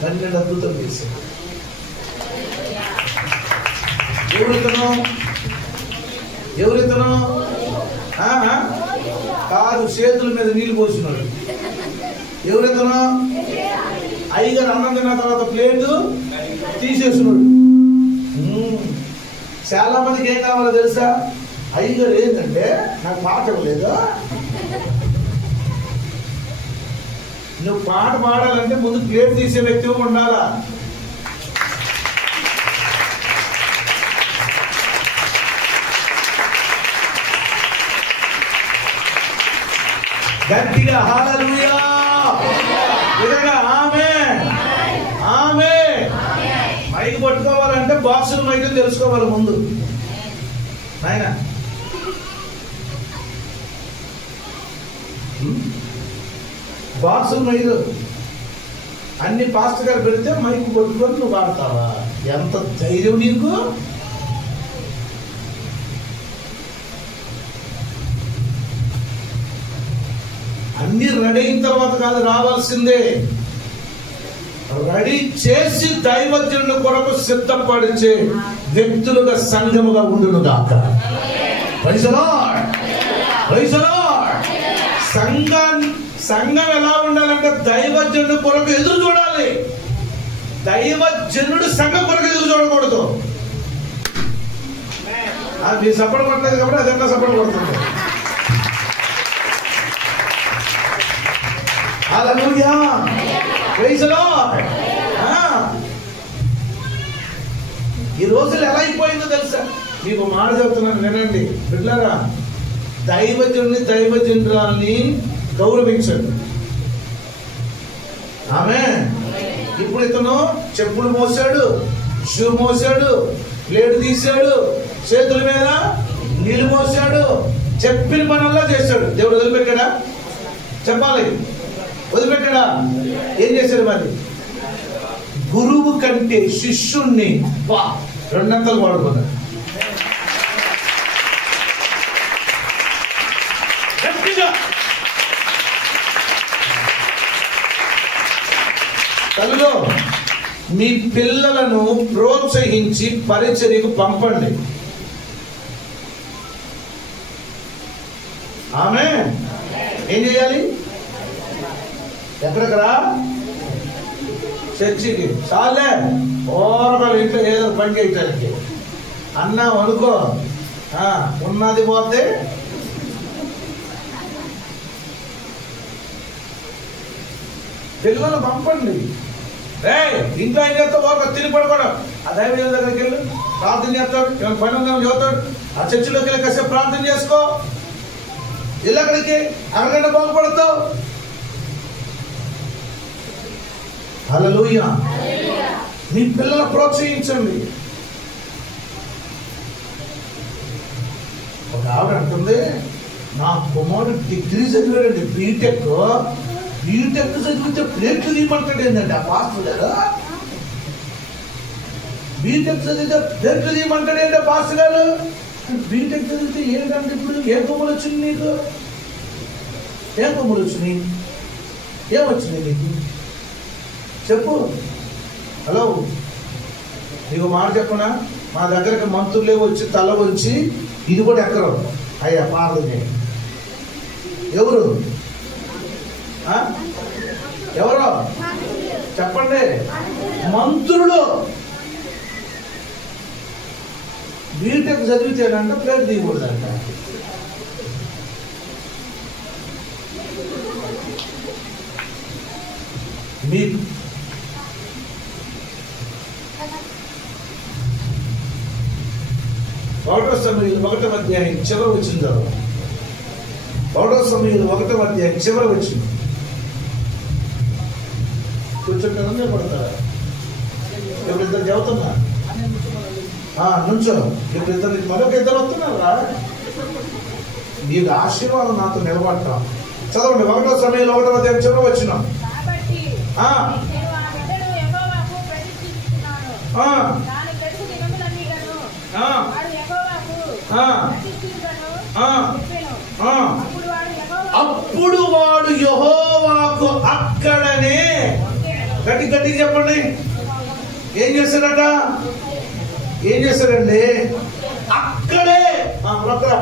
12 అద్భుతాలు చేశాడు. ఎవరితను కాదు, చేతుల మీద నీళ్లు పోసినాడు. ఎవరితను? అయ్యగారు అన్నం తిన్న తర్వాత ప్లేటు తీసేసినాడు. చాలా మందికి ఏం కావాలో తెలుసా? అయ్యగారు ఏంటంటే నాకు పాట ఇవ్వలేదు. నువ్వు పాట పాడాలంటే ముందు ప్లేట్ తీసే వ్యక్తి ఉండాలా. గట్టిగా హల్లెలూయా, విధంగా ఆమేన్ ఆమేన్. మైక్ పట్టుకోవాలంటే బాక్సులు మైకులు తెలుసుకోవాలి ముందు నాయన. బాక్సులు మైకులు అన్ని పాస్టర్ గారు పెడితే మైక్ పట్టుకొని నువ్వు వాడతావా? ఎంత ధైర్యం నీకు! అన్ని రెడీ అయిన తర్వాత కాదు రావాల్సిందే, రెడీ చేసి దైవజనుల కొరకు సిద్ధపడిచే వ్యక్తులుగా సంఘముగా ఉండును గాక. Praise the Lord, praise the Lord. సంఘం ఎలా ఉండాలంటే దైవజనుడు కొరకు ఎదురు చూడాలి. దైవజనుడు సంఘం కొరకు ఎదురు చూడకూడదు. అది సపోర్ట్ పడలేదు కాబట్టి అదంతా సపోర్ట్ పడుతుంది. హల్లెలూయా, ప్రైజ్ ది లార్డ్. ఈ రోజులు ఎలా అయిపోయిందో తెలుసా? మీకు మాట చెప్తున్నాను వినండి బిడ్డలారా. దైవజనురాల్ని గౌరవించండి. ఆమేన్. ఇప్పుడు ఇతను చెప్పులు మోసాడు, షూ మోసాడు, ప్లేట్ తీశాడు, చేతుల మీద నీళ్లు మోసాడు, చెప్పిన పనుల్లో చేశాడు. దేవుడు వదిలిపెట్టాడా? చెప్పాలి, వదిలిపెట్టాడా? ఏం చేశాడు మరి? గురువు కంటే శిష్యుణ్ణి రెండంతలు వాడుకున్నాడు. తల్లిలో మీ పిల్లలను ప్రోత్సహించి పరిచర్యకు పంపండి. ఆమె ఏం చేయాలి? ఎక్కడికరా? చర్చికి. చాలే ఓరకలు ఇంట్లో ఏదో పని చేయటానికి అన్నాం అనుకో, ఉన్నది పోతే పిల్లలు పంపండి. ఇంట్లో ఏం చేస్తావు? ఒక తిని పడుకోవడం. ఆ దైవజనుల దగ్గరికి వెళ్ళు, ప్రార్థన చేస్తాడు, ఏమైనా పని ఉందని చదువుతాడు. ఆ చర్చిలోకి వెళ్ళి కాసేపు ప్రార్థన చేసుకో. ఇల్లు అక్కడికి అరగంట బాగుపడతావు. హల్లెలూయా. మీ పిల్లలు ప్రోత్సహించండి. ఒక ఆవిడ అంటుంది, నా కుమారుడు డిగ్రీ చదివాడండి, బీటెక్ చదివితే ప్లేట్లు తీయమంటాడు ఏంటంటే ఆ పాస్టర్ గారు. బీటెక్ చదివితే ప్లేట్లు తీయమంటాడు ఏంటో పాస్టర్ గారు. బీటెక్ చదివితే ఏంటంటే ఇప్పుడు ఏ కొమ్ములు వచ్చింది నీకు? ఏ కొమ్ములు వచ్చినాయి? ఏమొచ్చినాయి నీకు చెప్పు. హలో, నీకు మాట చెప్పనా? మా దగ్గరకు మంత్రులే వచ్చి తల వచ్చి ఇది కూడా ఎక్కరు. అయ్యా పార్లే ఎవరు? ఎవరో చెప్పండి. మంత్రులు బీటెక్ చదివితేనంట ప్లేట్ తీయకూడదంట. మీ ఒకటో సమయంలో 1వ అధ్యాయం చివరి వచ్చింది కదా. 1వ సమయంలో 1వ అధ్యాయం చివరి వచ్చింది. కూర్చుంటే పడతారా? ఇప్పుడు ఇద్దరు చదువుతున్నా నుంచో. ఇప్పుడు ఇద్దరు మరొక ఇద్దరు వస్తున్నారా? మీకు ఆశీర్వాదం నాతో నిలబడతాం. చదవండి 1వ సమయంలో 1వ అధ్యాయం చివరి వచ్చినాం. అప్పుడు వాడు యెహోవాకు అక్కడనే, గట్టి గట్టి చెప్పండి, ఏం చేశాడట? ఏం చేశాడండి? అక్కడే మొక్కరా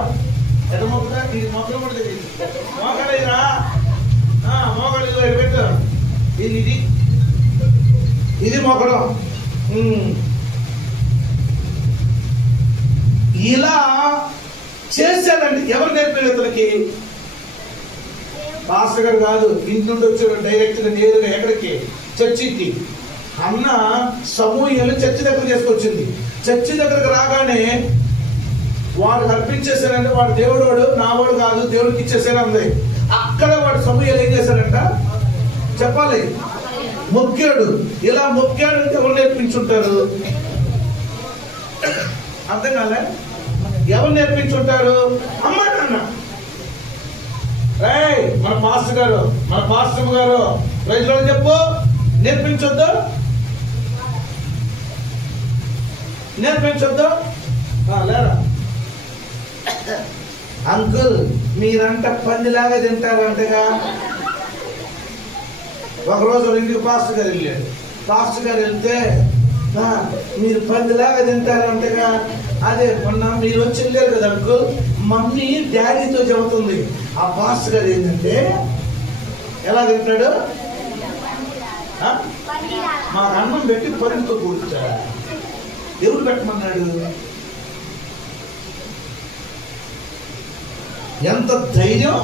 ఎట మొక్కరా? ఇది మొక్కలు కూడా తెలియదు. మోకాలేరా? మోకాలు పెట్టు. ఇది మొక్కడం. ఇలా చేశాడండి. ఎవరు నేర్పారు ఇతనికి? పాస్టర్ గారు కాదు, ఇంటి నుండి వచ్చాడు డైరెక్ట్ గా నేరుగా ఎక్కడికి? చర్చికి. అన్న సమూయేలు చర్చి దగ్గర చేసుకొచ్చింది. చర్చి దగ్గరకు రాగానే వాడు కల్పించేశాడంటే వాడు దేవుడు, వాడు నా వాడు కాదు, దేవుడికి ఇచ్చేసాను అంది. అక్కడ వాడు సమూయేలు ఏం చేశాడంట చెప్పాలి? మొక్కాడు. ఇలా మొక్కాడంటే ఎవరు నేర్పించుంటారు? అర్థం కాలే? ఎవరు నేర్పించుంటారు? అమ్మ నాన్న. మన పాస్టర్ గారు, మన పాస్టర్ గారు రైతులో చెప్పు, నేర్పించొద్దు, నేర్పించొద్దు లేరా? అంకుల్ మీరంట పందిలాగా తింటారంటగా. ఒకరోజు ఇంటికి పాస్టర్ గారు వెళ్ళాడు. పాస్టర్ గారు వెళ్తే మీరు పందిలాగా తింటారంటగా. అదే మొన్న మీరు వచ్చి వెళ్ళారు కదా అంకుల్, మమ్మీ డాడీతో చెబుతుంది. ఆ పాస్టర్ గారు ఏంటంటే ఎలా తింటాడు? మా అన్నం పెట్టి పందితో కూర్చాడు. ఎవరు పెట్టమన్నాడు? ఎంత ధైర్యం!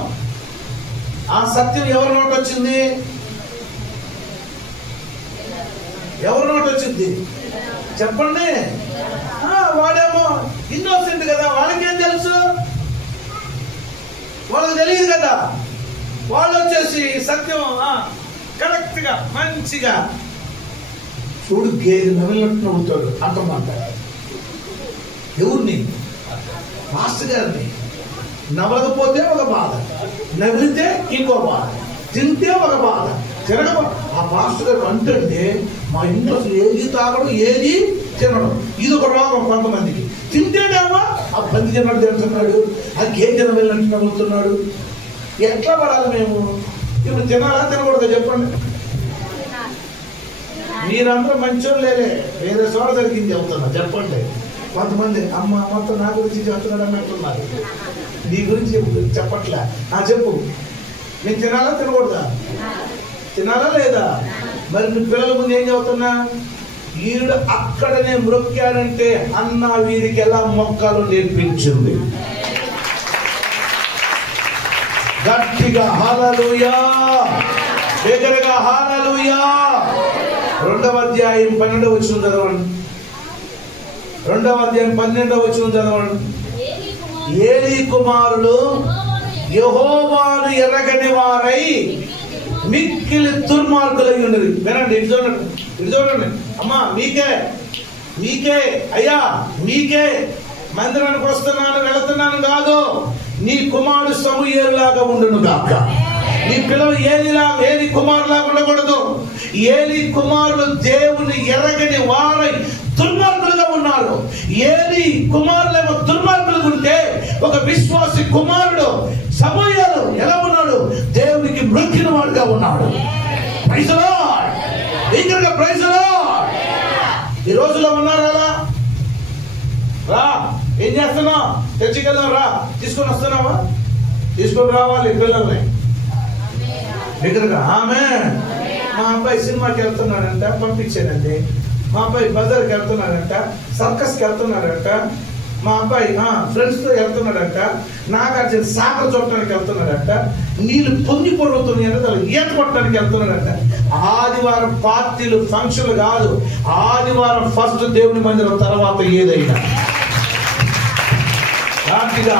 ఆ సత్యం ఎవరి నోట వచ్చింది? ఎవరి నోట వచ్చింది చెప్పండి? వాడేమో ఇన్నోసెంట్ కదా, వాళ్ళకేం తెలుసు? వాళ్ళకి తెలియదు కదా. వాళ్ళు వచ్చేసి సత్యం కరెక్ట్ గా మంచిగా చూడు గేదె నవ్వినట్టు నవ్వుతాడు. అంటమాట ఎవరిని? మాస్టర్ గారిని. నవ్వకపోతే ఒక బాధ, నవ్వితే ఇంకో బాధ, తింటే ఒక బాధ, తినక. ఆ మాస్టర్ గారు అంటే మా ఇంట్లో అసలు ఏది తాగడం, ఏది తినడం, ఇది ఒక రోగం కొంతమందికి. తింటేనేమో ఆ పంది తిన్నట్టు తింటున్నాడు, ఆ గేదె నవ్వినట్టు నవ్వుతున్నాడు. ఎట్లా పడాలి మేము? ఇప్పుడు తినాలా తినకూడదు చెప్పండి? మీరందరూ మంచోళ్ళే, వేరే చోట జరిగింది చెబుతున్నా చెప్పండి. కొంతమంది అమ్మ మొత్తం నా గురించి చెప్తున్నాడు అన్నట్టున్నారు. నీ గురించి చెప్పట్లే. చెప్పు, నేను తినాలా తినకూడదా? తినాలా లేదా? మరి నీ పిల్లల ముందు ఏం చెబుతున్నా? ఈడు అక్కడనే మొక్కాడంటే అన్న వీరికి ఎలా మొక్కాలో నేర్పించింది. గట్టిగా హల్లెలూయా, దగ్గరగా హల్లెలూయా. 2వ అధ్యాయం 12వ వచనం చదవండి. 2వ అధ్యాయం 12వ వచనం చదవండి. ఏలీ కుమారులు యెహోవాను ఎరగని వారై మిక్కిలి దుర్మార్గులై ఉన్నది. వినండి, ఇటు చూడండి, ఇటు చూడండి. అమ్మా మీకే అయ్యా మీకే మందిరానికి వస్తున్నాను వెళుతున్నాను కాదు, నీ కుమారుడు సమూయేలులాగా ఉండును గాక. నీ పిల్లలు ఏలీ కుమారులాగా ఉండకూడదు. ఏలీ కుమారులు దేవుని ఎరగని వారై దుర్మార్గులుగా ఉన్నారు. ఏలీ కుమారులేమో దుర్మార్గులుగా ఉంటే ఒక విశ్వాసి కుమారుడు సమూయేలు ఎలా ఉన్నాడు? దేవునికి మొక్కిన వాడుగా ఉన్నాడు. Praise the Lord. ఇంకా ప్రైజ్ ది లార్డ్. ఈ రోజులో ఉన్నారా? రా, ఏం చేస్తున్నావు? చర్చికెళ్దాం రా, తీసుకొని వస్తున్నావా? తీసుకొని రావాలి పిల్లల్ని దగ్గరగా. మా అబ్బాయి సినిమాకి వెళ్తున్నాడంట, పంపించానండి. మా అబ్బాయి బజార్కి వెళ్తున్నాడంట, సర్కస్కి వెళ్తున్నాడంట. మా అబ్బాయి ఫ్రెండ్స్ తో వెళ్తున్నాడంట, నాగార్జున సాగర్ చూడటానికి వెళ్తున్నాడంట. నీళ్ళు పొంగి పొరుగుతున్నాయంటే ఈత కొట్టడానికి వెళ్తున్నాడంట. ఆదివారం పార్టీలు ఫంక్షన్లు కాదు, ఆదివారం ఫస్ట్ దేవుని మందిరం, తర్వాత ఏదైనా.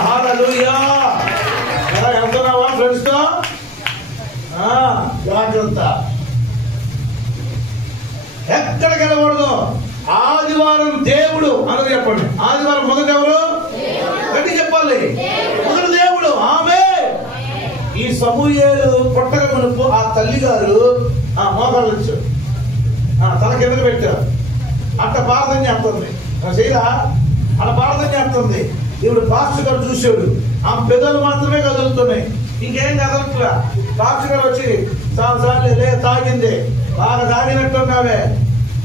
హల్లెలూయా. ఎలా వెళ్తున్నావా ఫ్రెండ్స్ తో? జాగ్రత్త, ఎక్కడికి వెళ్ళకూడదు. ఆదివారం దేవుడు అందరూ చెప్పండి. ఆదివారం మొదటి ఎవరు? గట్టి చెప్పాలి. మొదటి దేవుడు. ఈ సమూయేలు పుట్టక మునుపు ఆ తల్లి గారు మోకాళ్ళు వచ్చారు, తల కిందకు పెట్టారు. అట్ట ప్రార్థన చేస్తుంది చేయరా, అట్లా ప్రార్థన చేస్తుంది. ఇప్పుడు పాస్టర్ గారు చూశాడు, ఆ పెదవులు మాత్రమే కదులుతున్నాయి, ఇంకేం కదలట్లా. పాస్టర్ గారు వచ్చి చాలే తాగింది, బాగా తాగినట్టున్నావే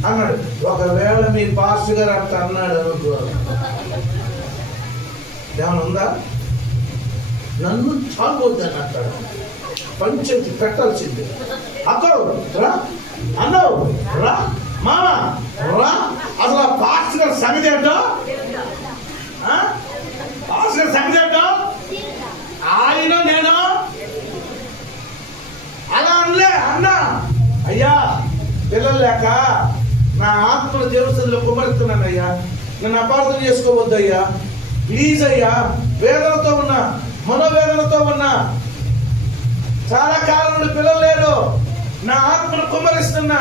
అన్నాడు. ఒకవేళ మీ పాస్టర్ గారు అంత అన్నాడు అనుకో, ఏమైనా ఉందా? నన్ను చాలుపోద్దని అంటాడు. పంచాయతీ పెట్టాల్సింది. అక్కవు రా అన్నావు, రా మామ రా. అసలు ఆ పాస్టర్ గారు సంగతి ఏంటో, పాస్టర్ గారు సంగతి ఏంటో నా ఆత్మను దేవుడిలో కుమరుతున్నానయ్యా, నన్ను అపార్థం చేసుకోవద్దయ్యా, ప్లీజ్ అయ్యా. వేదనతో ఉన్నా, మనోవేదనతో ఉన్నా, చాలా కాలం నుండి పిల్లలు లేరు, నా ఆత్మను కుమరిస్తున్నా,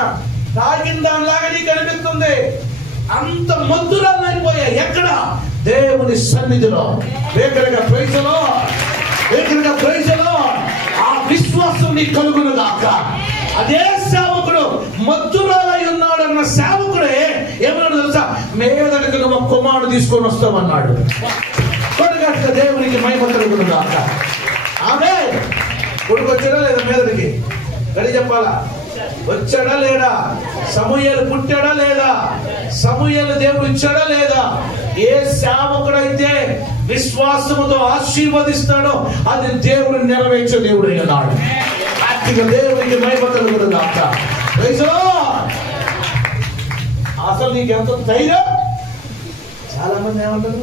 తాగిన దానిలాగా నీకు అనిపిస్తుంది. అంత మొద్దురాలైపోయా. ఎక్కడ? దేవుని సన్నిధిలో. వేగరగా ప్రైజులో, వేగరగా ప్రైజులో. ఆ విశ్వాసం నీ కలుగును గాక. అదే సేవకుడు మొద్దురాలై ఉన్నాడన్న సేవకుడే ఏమన్నాడు తెలుసా? మీదకి నువ్వు కుమారుడు తీసుకొని వస్తామన్నాడు. కొడుకు దేవునికి మహిమ కలుగును గాక. ఆమె కొడుకు వచ్చాడా లేదా మీదకి? గడి చెప్పాలా? వచ్చాడా లేడా? సమూయేలు పుట్టాడా లేదా? సమూయేలు దేవుడు ఇచ్చాడా లేదా? ఏ సేవకుడైతే విశ్వాసముతో ఆశీర్వదిస్తాడో అది దేవుడు నెరవేర్చే దేవుడు అన్నాడు. దేవునికి మహిమ కలుగును గాక. అసలు నీకు ఎంత ధైర్యం? చాలా మంది ఏమంటారు,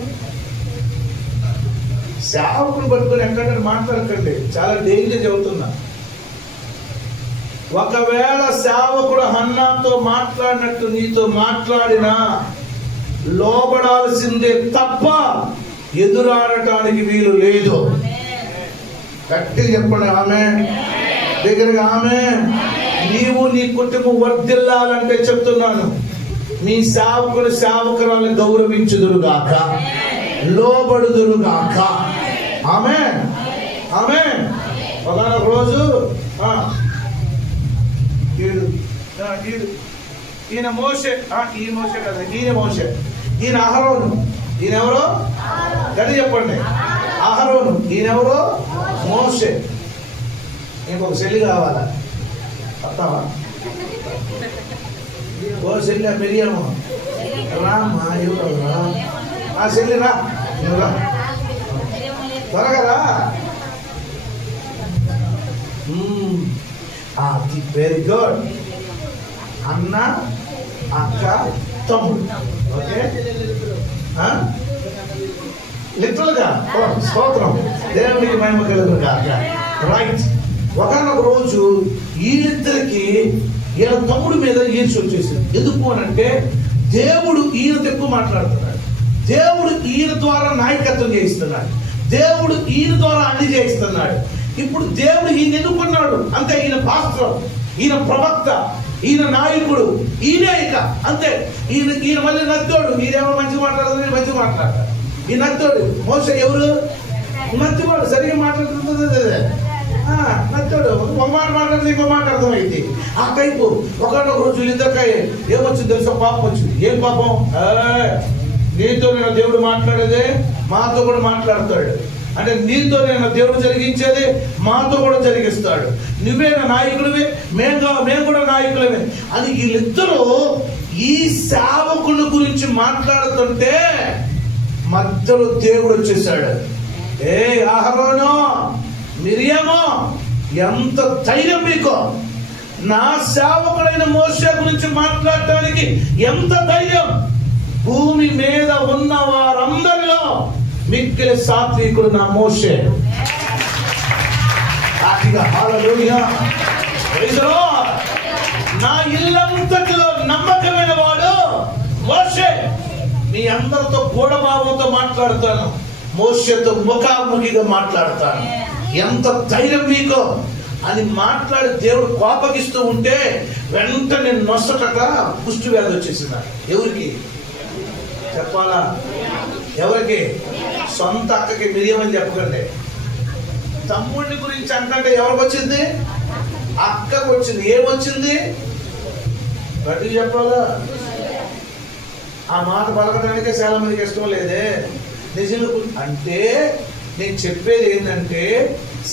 సేవకుని పట్టుకొని ఎక్కడ మాట్లాడకండి, చాలా డేంజర్ చెబుతున్నా. ఒకవేళ సేవకుడు హన్నాతో మాట్లాడినట్టు నీతో మాట్లాడినా లోబడాల్సిందే తప్ప ఎదురాడటానికి వీలు లేదు. గట్టిగా చెప్పండి ఆమె, దగ్గరగా ఆమె. నీవు నీ కుటుంబం వర్ధిల్లాలంటే చెప్తున్నాను, మీ సేవకుడు సేవకురాలను గౌరవించుదురుగాక, లోబడుదురుగాక. ఆమె ఆమె. ఒకనొక రోజు ఈయన మోషే, ఈ మోషే కదా, ఈయన మోషే, ఈయన అహరోను. ఈయనెవరో గడి చెప్పండి. అహరోను. ఈయనెవరో మోషే. ఇంకొక చెల్లి కావాలా? వస్తావా? ఓ చెల్లి మిరియాము రామ్మా, ఎవరు రా? ఆ చెల్లి రా, నువ్వు రా, త్వరగా రా. Very good. అన్న, అక్క, తమ్ముడు. ఓకే, లిటరల్ గా స్తోత్రం, దేవునికి మహిమ కలుగును గాక. రైట్. ఒకనొక రోజు వీళ్ళిద్దరికి ఈయన తమ్ముడి మీద ఈర్ష్య వచ్చేసింది. ఎందుకు అనంటే దేవుడు ఈయనతో ఎక్కువ మాట్లాడుతున్నాడు, దేవుడు ఈయన ద్వారా నాయకత్వం చేయిస్తున్నాడు, దేవుడు ఈయన ద్వారా అన్ని చేయిస్తున్నాడు. ఇప్పుడు దేవుడు ఈయన ఎన్నుకున్నాడు అంతే. ఈయన పాస్టర్, ఈయన ప్రవక్త, ఈయన నాయకుడు, ఈయనే ఇక అంతే. ఈయన మళ్ళీ నత్తోడు. ఈయనేమో మంచిగా మాట్లాడదు, నేను మంచిగా మాట్లాడతాను. ఈ నత్తోడు మోసే ఎవరు? నత్తివాడు. సరిగ్గా మాట్లాడుతుంది నత్తోడు. ఒక మాట మాట్లాడితే ఇంకో మాట అర్థమైంది. ఆ టైపు ఒకనొక రోజు వీళ్ళిద్దరికాయ ఏమొచ్చింది తెలుసా? పాపం వచ్చింది. ఏం పాపం? నీతో నేను దేవుడు మాట్లాడేదే మాతో కూడా మాట్లాడతాడు. అంటే నీతో నేను దేవుడు జరిగించేది మాతో కూడా జరిగిస్తాడు. నువ్వే నా నాయకుడివే, మేము కూడా నాయకులమే అని వీళ్ళిద్దరూ ఈ సేవకుల గురించి మాట్లాడుతుంటే మధ్యలో దేవుడు వచ్చేసాడు. ఏ అహరోను, మిరియాము, ఎంత ధైర్యం మీకు! నా సేవకుడైన మోషే గురించి మాట్లాడటానికి ఎంత ధైర్యం! భూమి మీద ఉన్న వారందరిలో మిక్కిలి సాత్వికుడు నా మోషే. హల్లెలూయా. నా ఇల్లంతటిలో నమ్మకమైన వాడు మోషే. మీ అందరితో గూఢభావంతో మాట్లాడతాను, మోషేతో ముఖాముఖిగా మాట్లాడతాను. ఎంత ధైర్యం మీకు అని మాట్లాడి దేవుడు కోపగిస్తూ ఉంటే వెంటనే నొసటట కుష్టి వ్యాధి వచ్చేసింది. ఎవరికి చెప్పాలా? ఎవరికి? సొంత అక్కకి మిరియమని చెప్పకండి. తమ్ముడిని గురించి అంటే ఎవరికి వచ్చింది? అక్కకు వచ్చింది. ఏమొచ్చింది? గట్టిగా చెప్పాలా? ఆ మాట పలకడానికే చాలా మందికి ఇష్టం లేదే. నిజంగా అంటే నేను చెప్పేది ఏంటంటే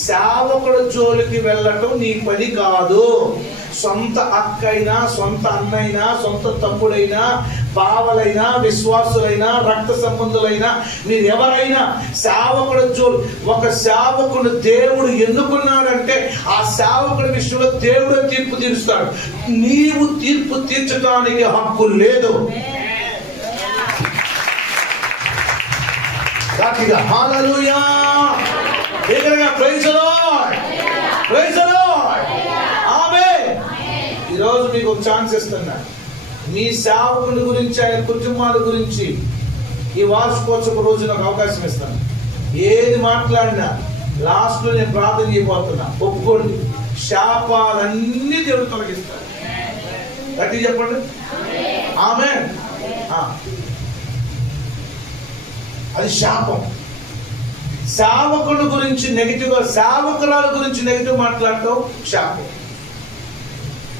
సేవకుడు జోలికి వెళ్ళటం నీ పని కాదు. సొంత అక్కైనా, సొంత అన్నైనా, సొంత తమ్ముడైనా, బావలైనా, విశ్వాసులైనా, రక్త సంబంధులైనా, మీరు ఎవరైనా సేవకుడు జోలి, ఒక సేవకుడు దేవుడు ఎన్నుకున్నాడంటే ఆ సేవకుడి విషయంలో దేవుడు తీర్పు తీరుస్తాడు. నీవు తీర్పు తీర్చడానికి హక్కు లేదు. Hallelujah. Praise the Lord, praise the Lord. Amen. ఈరోజు మీకు ఒక ఛాన్స్ ఇస్తున్నా. మీ సేవకుల గురించి, ఆయన కుటుంబాల గురించి ఈ వార్షికోత్సవ రోజు నాకు అవకాశం ఇస్తాను. ఏది మాట్లాడినా లాస్ట్ లో నేను ప్రార్థన చేయబోతున్నా. ఒప్పుకోండి, శాపాలన్నీ దేవుడు తొలగిస్తాడు. గట్టి చెప్పండి ఆమేన్. అది శాపం. సేవకుల గురించి నెగిటివ్, సేవకురాల గురించి నెగిటివ్ మాట్లాడటం శాపం.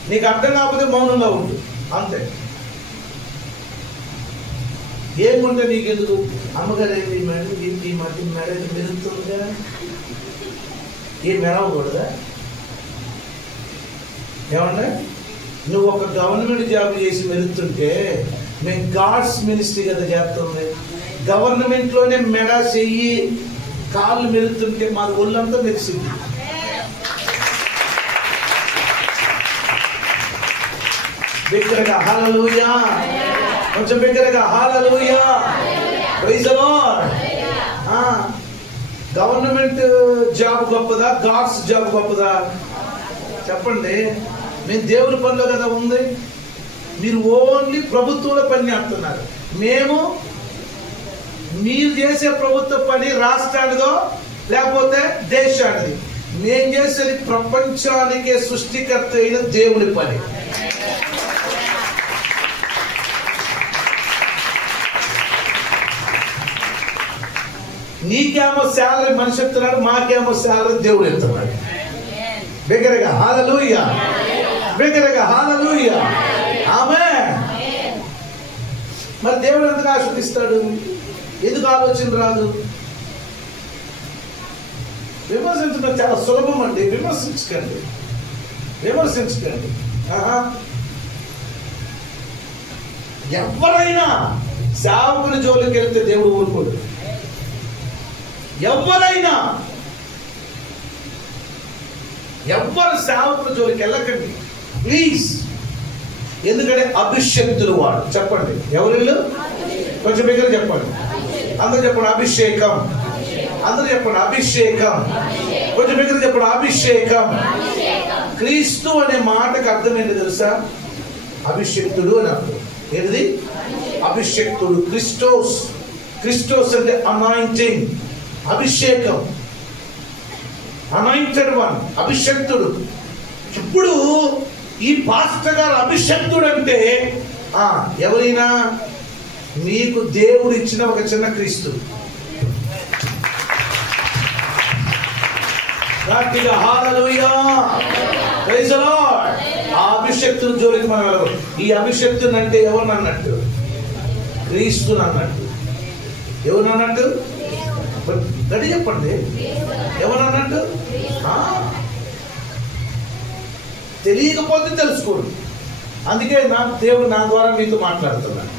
నీకు అర్థం కాకపోతే మౌనంగా ఉండు, అంతే. ఏముంటే నీకెందుకు? అమ్మగారు ఏంటి మేడం, ఈ మధ్య మెడ మెరుగుతుందా? ఏం మెరవకూడదా? ఏమన్నా నువ్వు ఒక గవర్నమెంట్ జాబ్ చేసి మెరుగుతుంటే మేము గాడ్స్ మినిస్ట్రీ కదా చేస్తుంది. గవర్నమెంట్ లోనే మెడ, చెయ్యి, కాళ్ళు మెరుగుతుంటే మాది ఒళ్ళంతా మెరిసింది. బిగ్గరగా హల్లెలూయా, కొంచెం బిగ్గరగా hallelujah, praise the Lord. Government job గొప్పదా, గాడ్స్ జాబ్ గొప్పదా? చెప్పండి. మేము దేవుని పనిలో కదా ఉంది. మీరు ఓన్లీ ప్రభుత్వంలో పని చేస్తున్నారు. మేము మీరు చేసే ప్రభుత్వ పని రాష్ట్రానిదో లేకపోతే దేశానిది. మేము చేసేది ప్రపంచానికే సృష్టికర్త అయిన దేవుని పని. నీకేమో శాలరీ మనిషి ఎత్తున్నాడు, మాకేమో శాలరీ దేవుడు ఎత్తున్నాడు. బిగ్గరగా హల్లెలూయా, బిగ్గరగా హల్లెలూయా, ఆమేన్. మరి దేవుడు ఎందుకు ఆశీర్వదిస్తాడు? ఎందుకు ఆలోచన రాదు? విమర్శించడం చాలా సులభం అండి. విమర్శించకండి, విమర్శించకండి. ఎవరైనా సేవకుని జోలికి వెళ్తే దేవుడు ఊరుకోడు. ఎవరైనా ఎవ్వరు సేవకుల జోలికి వెళ్ళకండి ప్లీజ్. ఎందుకంటే అభిషేక్తులు వాడు. చెప్పండి ఎవరిల్లు? కొంచెం దగ్గర చెప్పండి. అందరూ చెప్పండి అభిషేకం. అందరూ చెప్పండి అభిషేకం. కొంచెం దగ్గర చెప్పండి అభిషేకం. క్రీస్తు అనే మాటకు అర్థం ఏంటి తెలుసా? అభిషేక్తుడు అని అర్థం. ఏంటిది? అభిషేక్తుడు. క్రిస్టోస్. క్రిస్టోస్ అంటే అనాయింటింగ్, అభిషేకం, అనాయింటెడ్ వన్, అభిషక్తుడు. ఇప్పుడు ఈ పాస్టర్ గారు అభిషక్తుడు అంటే ఎవరైనా మీకు దేవుడు ఇచ్చిన ఒక చిన్న క్రీస్తు. గట్టిగా హల్లెలూయా, ప్రైజ్ ది లార్డ్. ఆ అభిషక్తుని జోలికి మనం వెళ్ళకూడదు. ఈ అభిషక్తుని అంటే ఎవరిని అన్నట్టు? క్రీస్తుని అన్నట్టు. ఎవరిని అన్నట్టు? గడి చెప్పండి ఎవరన్నట్టు? తెలియకపోతే తెలుసుకోండి. అందుకే దేవుడు నా ద్వారా మీతో మాట్లాడుతున్నాడు.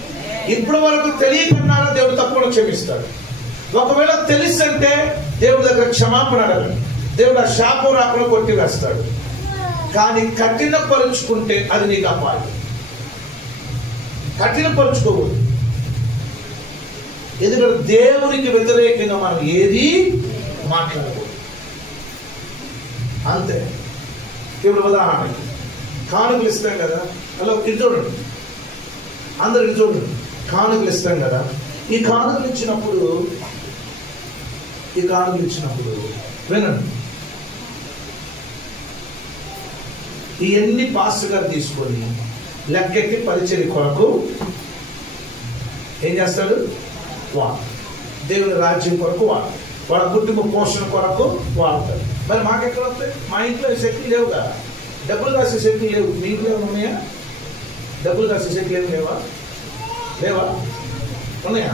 ఇప్పటి వరకు తెలియకన్నారా దేవుడు తప్పకుండా క్షమిస్తాడు. ఒకవేళ తెలుసంటే దేవుడి దగ్గర క్షమాపణ అడగండి. దేవుడు ఆ శాపం రాకుండా కొట్టి వేస్తాడు. కానీ కఠినపరుచుకుంటే అది నీకు అపాయం. కఠినపరుచుకోకూడదు. ఎందుకంటే దేవునికి వ్యతిరేకంగా మనం ఏది మాట్లాడకూడదు. అంతే. ఇప్పుడు ఉదాహరణకి కానుకలు ఇస్తాం కదా. హలో, ఇది చూడండి, అందరు ఇది చూడండి. కానుకలు ఇస్తాం కదా. ఈ కానుకలు ఇచ్చినప్పుడు వినండి. ఇవన్నీ పాస్టర్ గారు తీసుకొని లెక్కెక్కి పరిచర్య కొరకు ఏం చేస్తాడు? దేవుని రాజ్యం కొరకు వాళ్ళ కుటుంబ పోషణ కొరకు వాడతాడు. మరి మాకెక్కడ వస్తాయి? మా ఇంట్లో శక్తి లేవు కదా. డబ్బులు కాసే శక్తి లేవు. మీ ఇంట్లో ఉన్నాయా? డబ్బులు కాసే శక్తి ఏమి లేవా? ఉన్నాయా?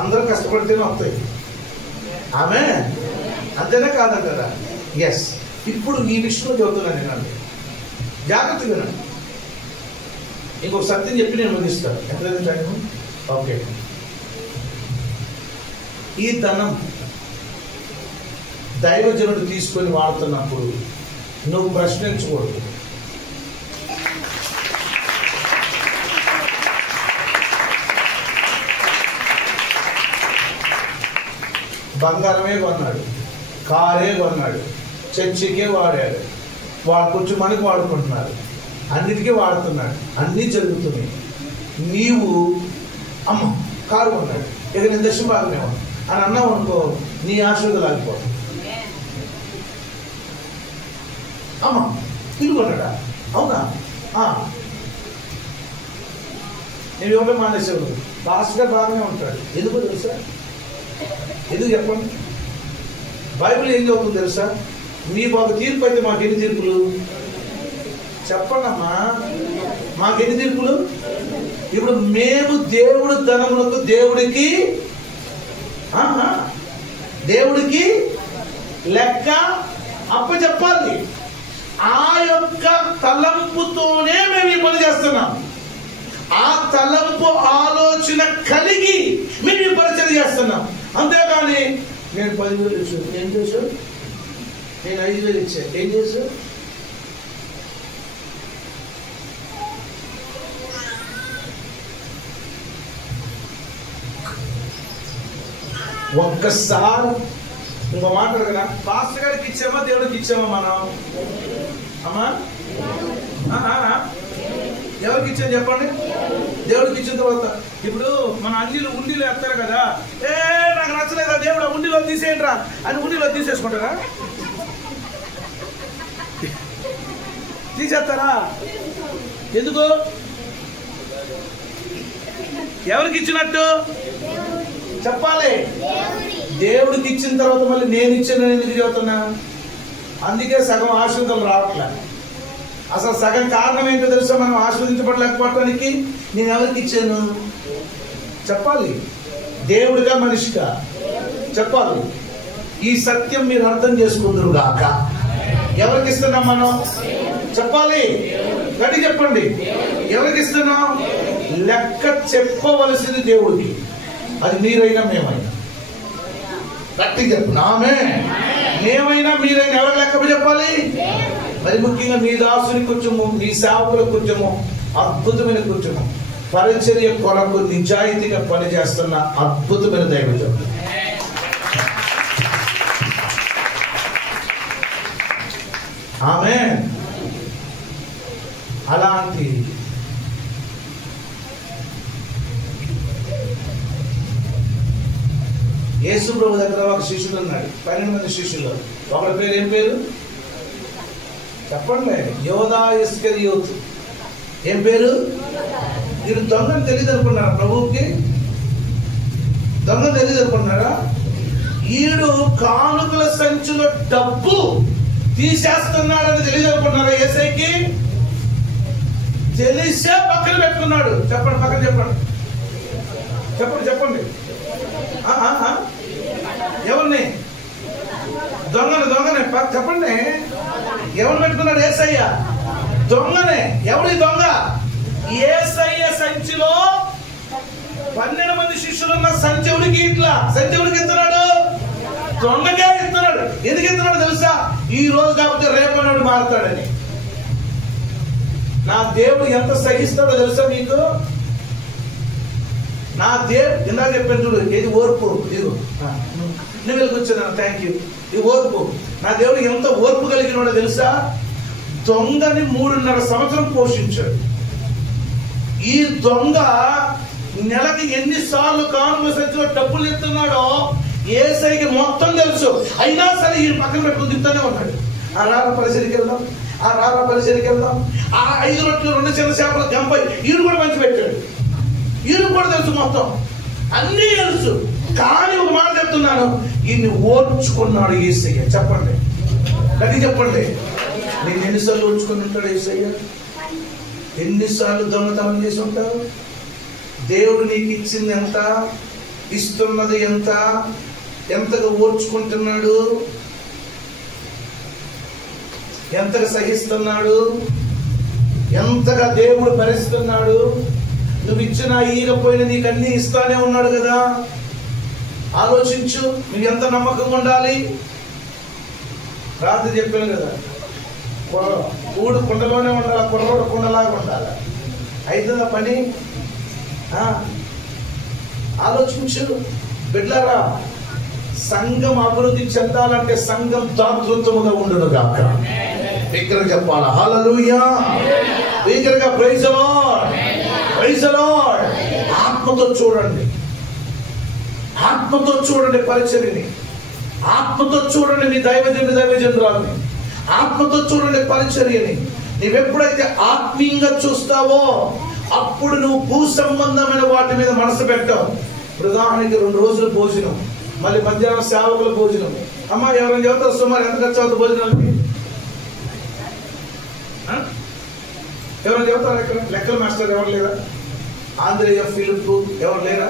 అందరూ కష్టపడితేనే వస్తాయి. ఆమె అంతేనా కాదా కదా? ఎస్. ఇప్పుడు ఈ విషయంలో చెబుతున్నాను నేనండి, జాగ్రత్తగా వినండి. ఇంకొక సత్యం చెప్పి నేను ముగిస్తాను. ఎట్లయితే టైం ఓకే. ఈ ధనం దైవజనుడు తీసుకొని వాడుతున్నప్పుడు నువ్వు ప్రశ్నించకూడదు. బంగారమే కొన్నాడు, కారే కొన్నాడు, చర్చికే వాడాడు, వాళ్ళ కుటుంబానికి వాడుకుంటున్నారు. అన్నిటికీ వాడుతున్నాడు, అన్నీ జరుగుతున్నాయి. నీవు అమ్మ కారు కొన్నాడు, ఇక నేను దశ భాగమే అని అన్నావు అనుకో, నీ ఆశీర్వాదాలు ఆగిపోతాయి. అమ్మ ఇల్లు కొన్నాడా, అవునా, నేను ఇవ్వడం మానేసావు. పాస్టర్ బాగానే ఉంటాడు, ఎందుకో తెలుసా? ఎందుకు చెప్పండి? బైబిల్ ఏం చదువుతుంది తెలుసా? మీకు ఒక తీర్పు అయితే మాకు ఎన్ని తీర్పులు చెప్పండమ్మా, మాకెన్ని తీర్పులు? ఇప్పుడు మేము దేవుడు ధనములకు దేవుడికి లెక్క అప్పచెప్పాలి. ఆ యొక్క తలంపుతోనే మేము ఈ పని చేస్తున్నాం. ఆ తలంపు ఆలోచన కలిగి మేము ఈ పరిచయం చేస్తున్నాం. అంతేగాని నేను 10,000 ఇచ్చాను, ఏం చేశావు? నేను 5,000 ఇచ్చాను, ఏం చేశావు? ఒక్కసారి ఇంకో మాట్లాడు కదా, పాస్టర్ గారికి ఇచ్చామా దేవుడికి ఇచ్చామా మనం? అమ్మా ఎవరికి ఇచ్చాను చెప్పండి? దేవుడికి ఇచ్చిన తర్వాత ఇప్పుడు మన ఉండిలో ఎత్తారు కదా, నాకు నచ్చలేదా దేవుడు ఉండిలో తీసేయండిరా అని ఉండిలో తీసేసుకుంటారా? తీసేస్తారా? ఎందుకు? ఎవరికి ఇచ్చినట్టు చెప్పాలి. దేవుడికి ఇచ్చిన తర్వాత మళ్ళీ నేను ఇచ్చాను ఎందుకు చెబుతున్నా? అందుకే సగం ఆశీర్వాదాలు రావట్లే. అసలు సగం కారణం ఏంటో తెలుసా? మనం ఆశీర్వదించబడలేకపోవటానికి. నేను ఎవరికి ఇచ్చాను చెప్పాలి. దేవుడిగా మనిషిగా చెప్పాలి. ఈ సత్యం మీరు అర్థం చేసుకుందరు గాక. ఎవరికి ఇస్తున్నాం మనం చెప్పాలి. గట్టి చెప్పండి, ఎవరికి ఇస్తున్నాం? లెక్క చెప్పవలసింది దేవుడికి. అది మీరైనా మేమైనా. గట్టి చెప్పు నామే. మేమైనా మీరైనా ఎవరికి లెక్క చెప్పాలి? మరి ముఖ్యంగా మీ దాసుని కొంచెము, మీ సేవకులకు కొంచెము, అద్భుతమైన కొంచెము పరిచర్య కొరకు నిజాయితీగా పనిచేస్తున్న అద్భుతమైన దైవజనుడు. ఆమేన్. అలాంటి యేసు ప్రభు దగ్గర ఒక శిష్యుడు ఉన్నాడు, 12 మంది శిష్యులు. ఒకరి పేరు ఏం పేరు చెప్పండి? యోధా ఇస్కరియోతు. ఏం పేరు? వీడు దొంగని తెలియదు అనుకున్నారా? ప్రభువుకి దొంగ తెలియదు అనుకున్నారా? ఈడు కానుకల సంచులో డబ్బు తీసేస్తున్నాడని తెలియదు అనుకున్నారా? యేసయ్యకి తెలిసే పక్కన పెట్టుకున్నాడు. చెప్పండి, పక్కన చెప్పండి, చెప్పండి, చెప్పండి. ఎవరిని? దొంగని చెప్పండి. ఎవరు పెట్టుకున్నాడు? యేసయ్య దొంగనే. ఎవరి దొంగ? యేసయ్య సంచిలో 12 మంది శిష్యులున్న సంచవుడికి ఇస్తున్నాడు, దొంగకే ఇస్తున్నాడు. ఎందుకు ఇస్తున్నాడు తెలుసా? ఈ రోజు కాకపోతే రేపన్నాడు మారుతాడని. నా దేవుడు ఎంత సహిస్తాడో తెలుసా మీకు? నా దేవుడు ఇందాక చెప్పాను చూడు, ఏది ఓర్పు. ఇదిగో నువ్వు కూర్చున్నాను, థ్యాంక్ యూ. ఈ ఓర్పు. నా దేవుడు ఎంత ఓర్పు కలిగినాడో తెలుసా? దొంగని 3.5 సంవత్సరం పోషించాడు. ఈ దొంగ నెలకి ఎన్నిసార్లు కానుక సంచిలో డబ్బులు ఇస్తున్నాడో యేసయ్యకి మొత్తం తెలుసు. అయినా సరే ఈ పక్కన పెట్టుకుని తిప్పుతూనే ఉన్నాడు. ఆ రారా పరిసరికి వెళ్దాం, ఆ రారా పరిసరికి వెళ్దాం. ఆ 5 రొట్టెలు 2 చిన్న చేపల గంపై ఈయన కూడా మంచి పెట్టాడు. ఈయన కూడా తెలుసు, మొత్తం అన్నీ తెలుసు. కానీ ఒక మాట చెప్తున్నాను, ఈయన్ని ఓర్చుకున్నాడు యేసయ్య. చెప్పండి, గట్టి చెప్పండి. నేను ఎన్నిసార్లు ఓర్చుకుని ఉంటాడు యేసయ్య? ఎన్నిసార్లు దొంగతనం చేసి ఉంటావు? దేవుడు నీకు ఇచ్చింది ఎంత, ఇస్తున్నది ఎంత, ఎంతగా ఓర్చుకుంటున్నాడు, ఎంతగా సహిస్తున్నాడు, ఎంతగా దేవుడు భరిస్తున్నాడు. నువ్వు ఇచ్చినా ఈగపోయినా నీకు అన్ని ఇస్తానే ఉన్నాడు కదా. ఆలోచించు, నువ్వు ఎంత నమ్మకంగా ఉండాలి. రాత్రి చెప్పాను కదా, కూడు కుండలోనే ఉండాలి, కుర్రోడు కుండలాగా ఉండాలి. అవుతుందా పని? ఆలోచించు బిడ్డలారా. సంఘం అభివృద్ధి చెందాలంటే సంఘం దాతృత్వముగా ఉండును గాక. ఇక్కడ చెప్పాలా హల్లెలూయా, ఇక్కడ praise the Lord, praise the Lord. ఆత్మతో చూడండి, ఆత్మతో చూడండి పరిచర్యని, ఆత్మతో చూడండి మీ దైవజనురాలని, ఆత్మతో చూడండి పరిచర్యని. నువ్వెప్పుడైతే ఆత్మీయంగా చూస్తావో అప్పుడు నువ్వు భూ సంబంధమైన వాటి మీద మనసు పెట్టావు. ఉదాహరణకి 2 రోజులు భోజనం, మళ్ళీ మధ్యాహ్నం సేవకుల భోజనం. అమ్మ ఎవరైనా చెబుతారు సుమారు ఎంత ఖర్చు అవుతుంది భోజనాలకి? ఎవరైనా చెబుతారు? ఇక్కడ లెక్కల మాస్టర్ ఎవరు లేరా? ఆంధ్రేయ, ఫిలిప్ ఎవరు లేరా?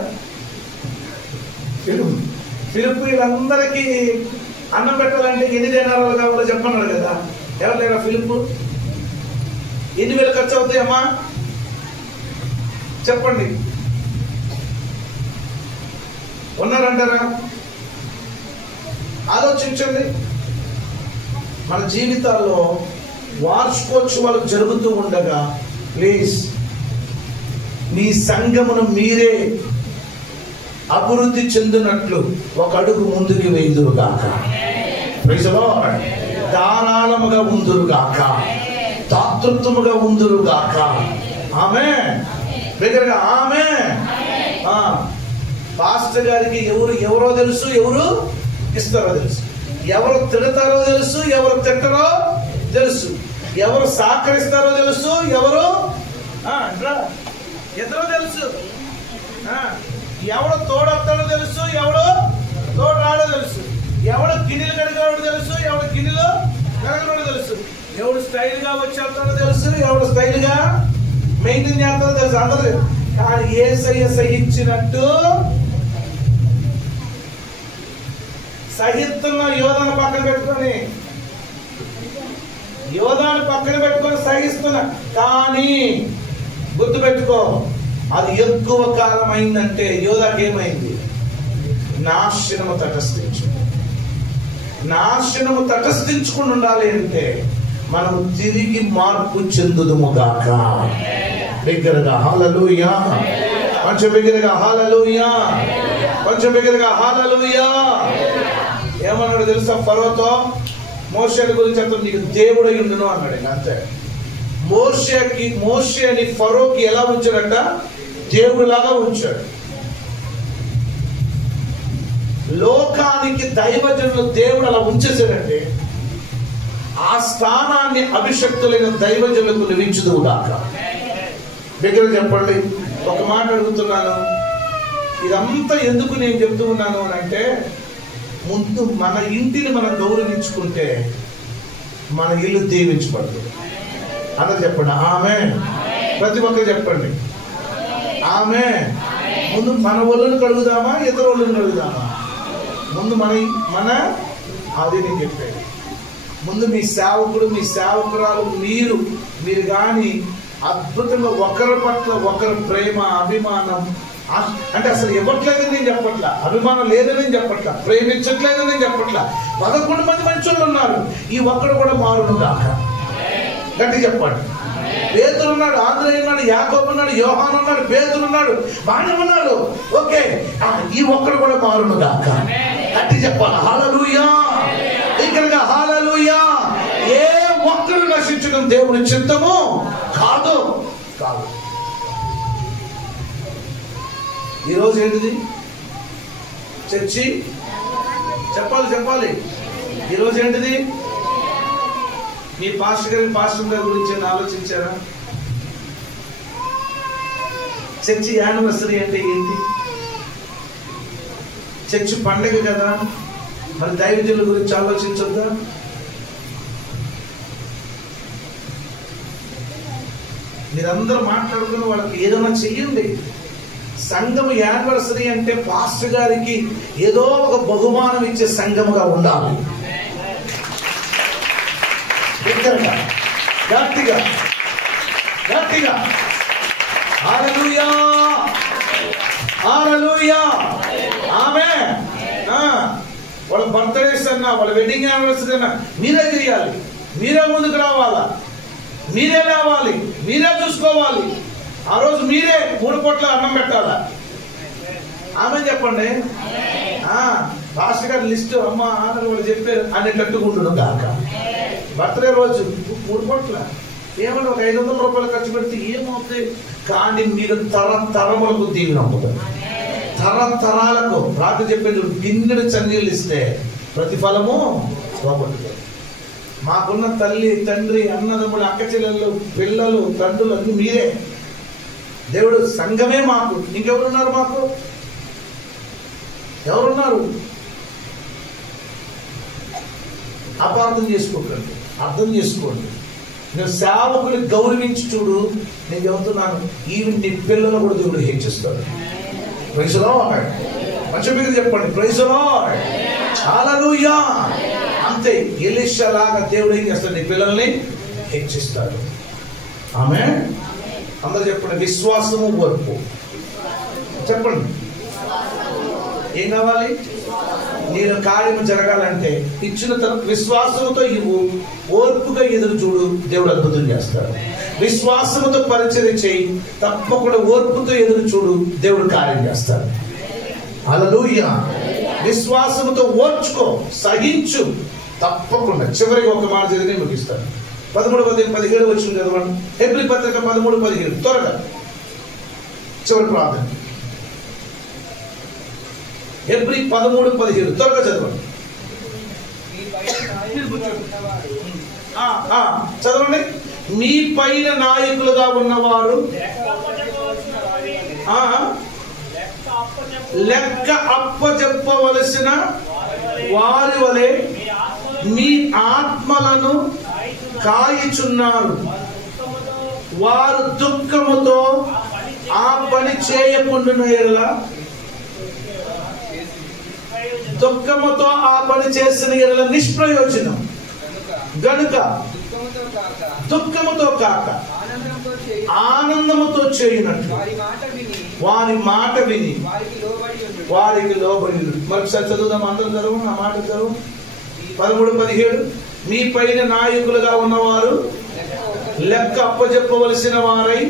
ఫిలిప్ వీళ్ళందరికీ అన్నం పెట్టాలంటే ఎన్ని దినారాలు కావాలో చెప్పన్నాడు కదా. ఎవరు లేరా? ఫిలిప్ ఎన్ని వేలు ఖర్చు అవుతాయి అమ్మా చెప్పండి. ఉన్నారంటారా? ఆలోచించండి. మన జీవితాల్లో వార్షికోత్సవాలు జరుగుతూ ఉండగా ప్లీజ్ మీ సంఘమును మీరే అభివృద్ధి చెందినట్లు ఒక అడుగు ముందుకు వేయుదురుగాక. Praise the Lord. ధారాళముగా ఉందురుగాక, దాతృత్వముగా ఉందురుగాక. ఆమేన్. దగ్గరగా ఆమేన్. పాస్టర్ గారికి ఎవరో తెలుసు, ఎవరు ఇస్తారో తెలుసు, ఎవరు తిడతారో తెలుసు, ఎవరు తిట్టరో తెలుసు, ఎవరు సహకరిస్తారో తెలుసు, ఎవరు ఎదురో తెలుసు, ఎవడు తోడొస్తాడో తెలుసు, ఎవడు తోడు రాడో తెలుసు, ఎవడు గిన్నెలు కడిగాడో తెలుసు, ఎవడు గిన్నెలు కడగడో తెలుసు, ఎవడు స్టైల్ గా వచ్చేస్తాడో తెలుసు, ఎవడు స్టైల్ గా మెయింటైన్ చేస్తాడో తెలుసు. అందరూ కానీ యేసయ్య సహించినట్టు సహిస్తున్న యోధాను పక్కన పెట్టుకొని, యోధాను పక్కన పెట్టుకొని సహిస్తున్నా. కానీ గుర్తు పెట్టుకో, అది ఎక్కువ కాలం అయిందంటే యోధాకి ఏమైంది? నాశనము తటస్థించు. నాశనము తటస్థించుకుని ఉండాలి అంటే మనం తిరిగి మార్పు చెందుదుముగాక. బిగ్గరగా హల్లెలూయా, కొంచెం బిగ్గరగా హల్లెలూయా, కొంచెం బిగ్గరగా హల్లెలూయా. ఏమన్నాడు తెలుసా ఫరోతో? మోషే గురించి అతను నీకు దేవుడై ఉండును అన్నాడు. అంతే. మోషేని ఫరోకి ఎలా ఉంచాడంట? దేవుడిలాగా ఉంచాడు. లోకానికి దైవజనులు దేవుడు అలా ఉంచేసాడంటే ఆ స్థానాన్ని అభిషక్తులైన దైవజనులకు లభించుదుగాక. దగ్గర చెప్పండి. ఒక మాట అడుగుతున్నాను, ఇదంతా ఎందుకు నేను చెప్తూ ఉన్నాను అని అంటే, ముందు మన ఇంటిని మనం గౌరవించుకుంటే మన ఇల్లు దీవించబడుతుంది. అందరూ చెప్పండి ఆమేన్. ప్రతి ఒక్కరు చెప్పండి ఆమేన్. ముందు మన ఒళ్ళను కడుగుదామా, ఇతర ఒళ్ళను కడుగుదామా? ముందు మన అది నేను చెప్పాను. ముందు మీ సేవకుడు, మీ సేవకురాలు, మీరు కానీ అద్భుతంగా ఒకరి పట్ల ఒకరు ప్రేమ, అభిమానం అంటే అసలు ఇవ్వట్లేదని నేను చెప్పట్లా, అభిమానం లేదని నేను చెప్పట్లా, ప్రేమించట్లేదని నేను చెప్పట్లా. 11 మంది మంచోళ్ళు ఉన్నారు, ఈ ఒక్కడు కూడా మారును కాక. గట్టి చెప్పండి. పేతురు ఉన్నాడు, ఆంద్రేయ ఉన్నాడు, యాకోబు ఉన్నాడు, యోహాను ఉన్నాడు, పేతురు ఉన్నాడు, బాగానే ఉన్నాడు. ఓకే, ఈ ఒక్కడు కూడా మారును కాక. గట్టి చెప్పాలి హల్లెలూయా, ఇక్కడగా హల్లెలూయా. ఏ ఒక్కరు నశించడం దేవుని చిత్తము కాదు. ఈరోజు ఏంటిది? చర్చి చెప్పాలి. ఈరోజు ఏంటిది? మీ పాస్టర్ గారి గురించి ఆలోచించారా? చర్చి యానివర్సరీ అంటే ఏంటి? చర్చి పండగ కదా, మరి దైవజనుల గురించి ఆలోచించొద్దా? మీరందరూ మాట్లాడుకుని వాళ్ళకి ఏదైనా చెయ్యండి. సంఘము యానివర్సరీ అంటే పాస్టర్ గారికి ఏదో ఒక బహుమానం ఇచ్చే సంఘముగా ఉండాలి. గట్టిగా హల్లెలూయా, హల్లెలూయా, ఆమేన్. వాళ్ళ బర్త్డేస్ అన్నా, వాళ్ళ వెడ్డింగ్ యానివర్సరీ అన్నా మీరే చేయాలి, మీరే ముందుకు రావాలా, మీరే లేవాలి, మీరే చూసుకోవాలి. ఆ రోజు మీరే 3 పూట్ల అన్నం పెట్టాలా? ఆమె చెప్పండి. పాస్టర్ గారి లిస్టు అమ్మ ఆనలు వాళ్ళు చెప్పారు అనేటట్టుకుంటున్నాం కాక. బర్త్డే రోజు 3 పూట్ల ఏమంటే ఒక 500 రూపాయలు ఖర్చు పెడితే ఏమవుతాయి? కానీ మీరు తరతరములకు దీవెన అమ్ముతారు. తరతరాలకు రాత్రి చెప్పేది గిన్నెడు చన్నీళ్ళు ఇస్తే ప్రతిఫలము పోగొట్టుతారు. మాకున్న తల్లి తండ్రి అన్నదమ్ముడు అక్క చెల్లెళ్ళు పిల్లలు తండ్రులు అన్ని మీరే. దేవుడు సంఘమే మాకు. ఇంకెవరున్నారు? మాకు ఎవరున్నారు? అపార్థం చేసుకోకండి, అర్థం చేసుకోండి. నువ్వు సేవకుని గౌరవించి చూడు. నేను చెబుతున్నాను, ఈవెన్ నీ పిల్లలు కూడా దేవుడు హెచ్చిస్తాడు. Praise the lord. మంచి మీరు చెప్పండి, ప్రైజ్ ది లార్డ్. హల్లెలూయా. అంతే, ఎలీషా లాగా దేవుడు ఏం చేస్తాడు? నీ పిల్లల్ని హెచ్చిస్తాడు. ఆమేన్. అందరూ చెప్పండి, విశ్వాసము ఓర్పు. చెప్పండి, ఏం కావాలి? నేను కార్యము జరగాలంటే ఇచ్చిన తన విశ్వాసముతో ఇవ్వు, ఓర్పుగా ఎదురు చూడు, దేవుడు అద్భుతం చేస్తాడు. విశ్వాసముతో పరిచర్య చేయి, తప్పకుండా ఓర్పుతో ఎదురు చూడు, దేవుడు కార్యం చేస్తాడు. హల్లెలూయా. విశ్వాసముతో ఓర్చుకో, సహించు, తప్పకుండా. చివరికి ఒక మాట చదివి ముగిస్తాను. 13-17 వచ్చింది చదవండి. హెబ్రీ పత్రిక 13-17 త్వరగా చివరి ప్రార్థన. హెబ్రీ 13-17 త్వరగా చదవండి. చదవండి. మీ పైన నాయకులుగా ఉన్నవారు లెక్క అప్పచెప్పవలసిన వారి వలె మీ ఆత్మలను కాయిచున్నారు. వారు దుఃఖముతో ఆ పని చేయకుండా ఎడల, దుఃఖముతో ఆ పని చేసిన ఎడల నిష్ప్రయోజనం గనుక దుఃఖముతో కాక ఆనందముతో చేయునట్లు వారి మాట విని వారికి లోబడి. మరొకసారి చదువుదాం, అందరం చదువు. ఆ మాట చదువు. 13-17 మీ పైన నాయకులుగా ఉన్నవారు లెక్క అప్పచెప్పవలసిన వారై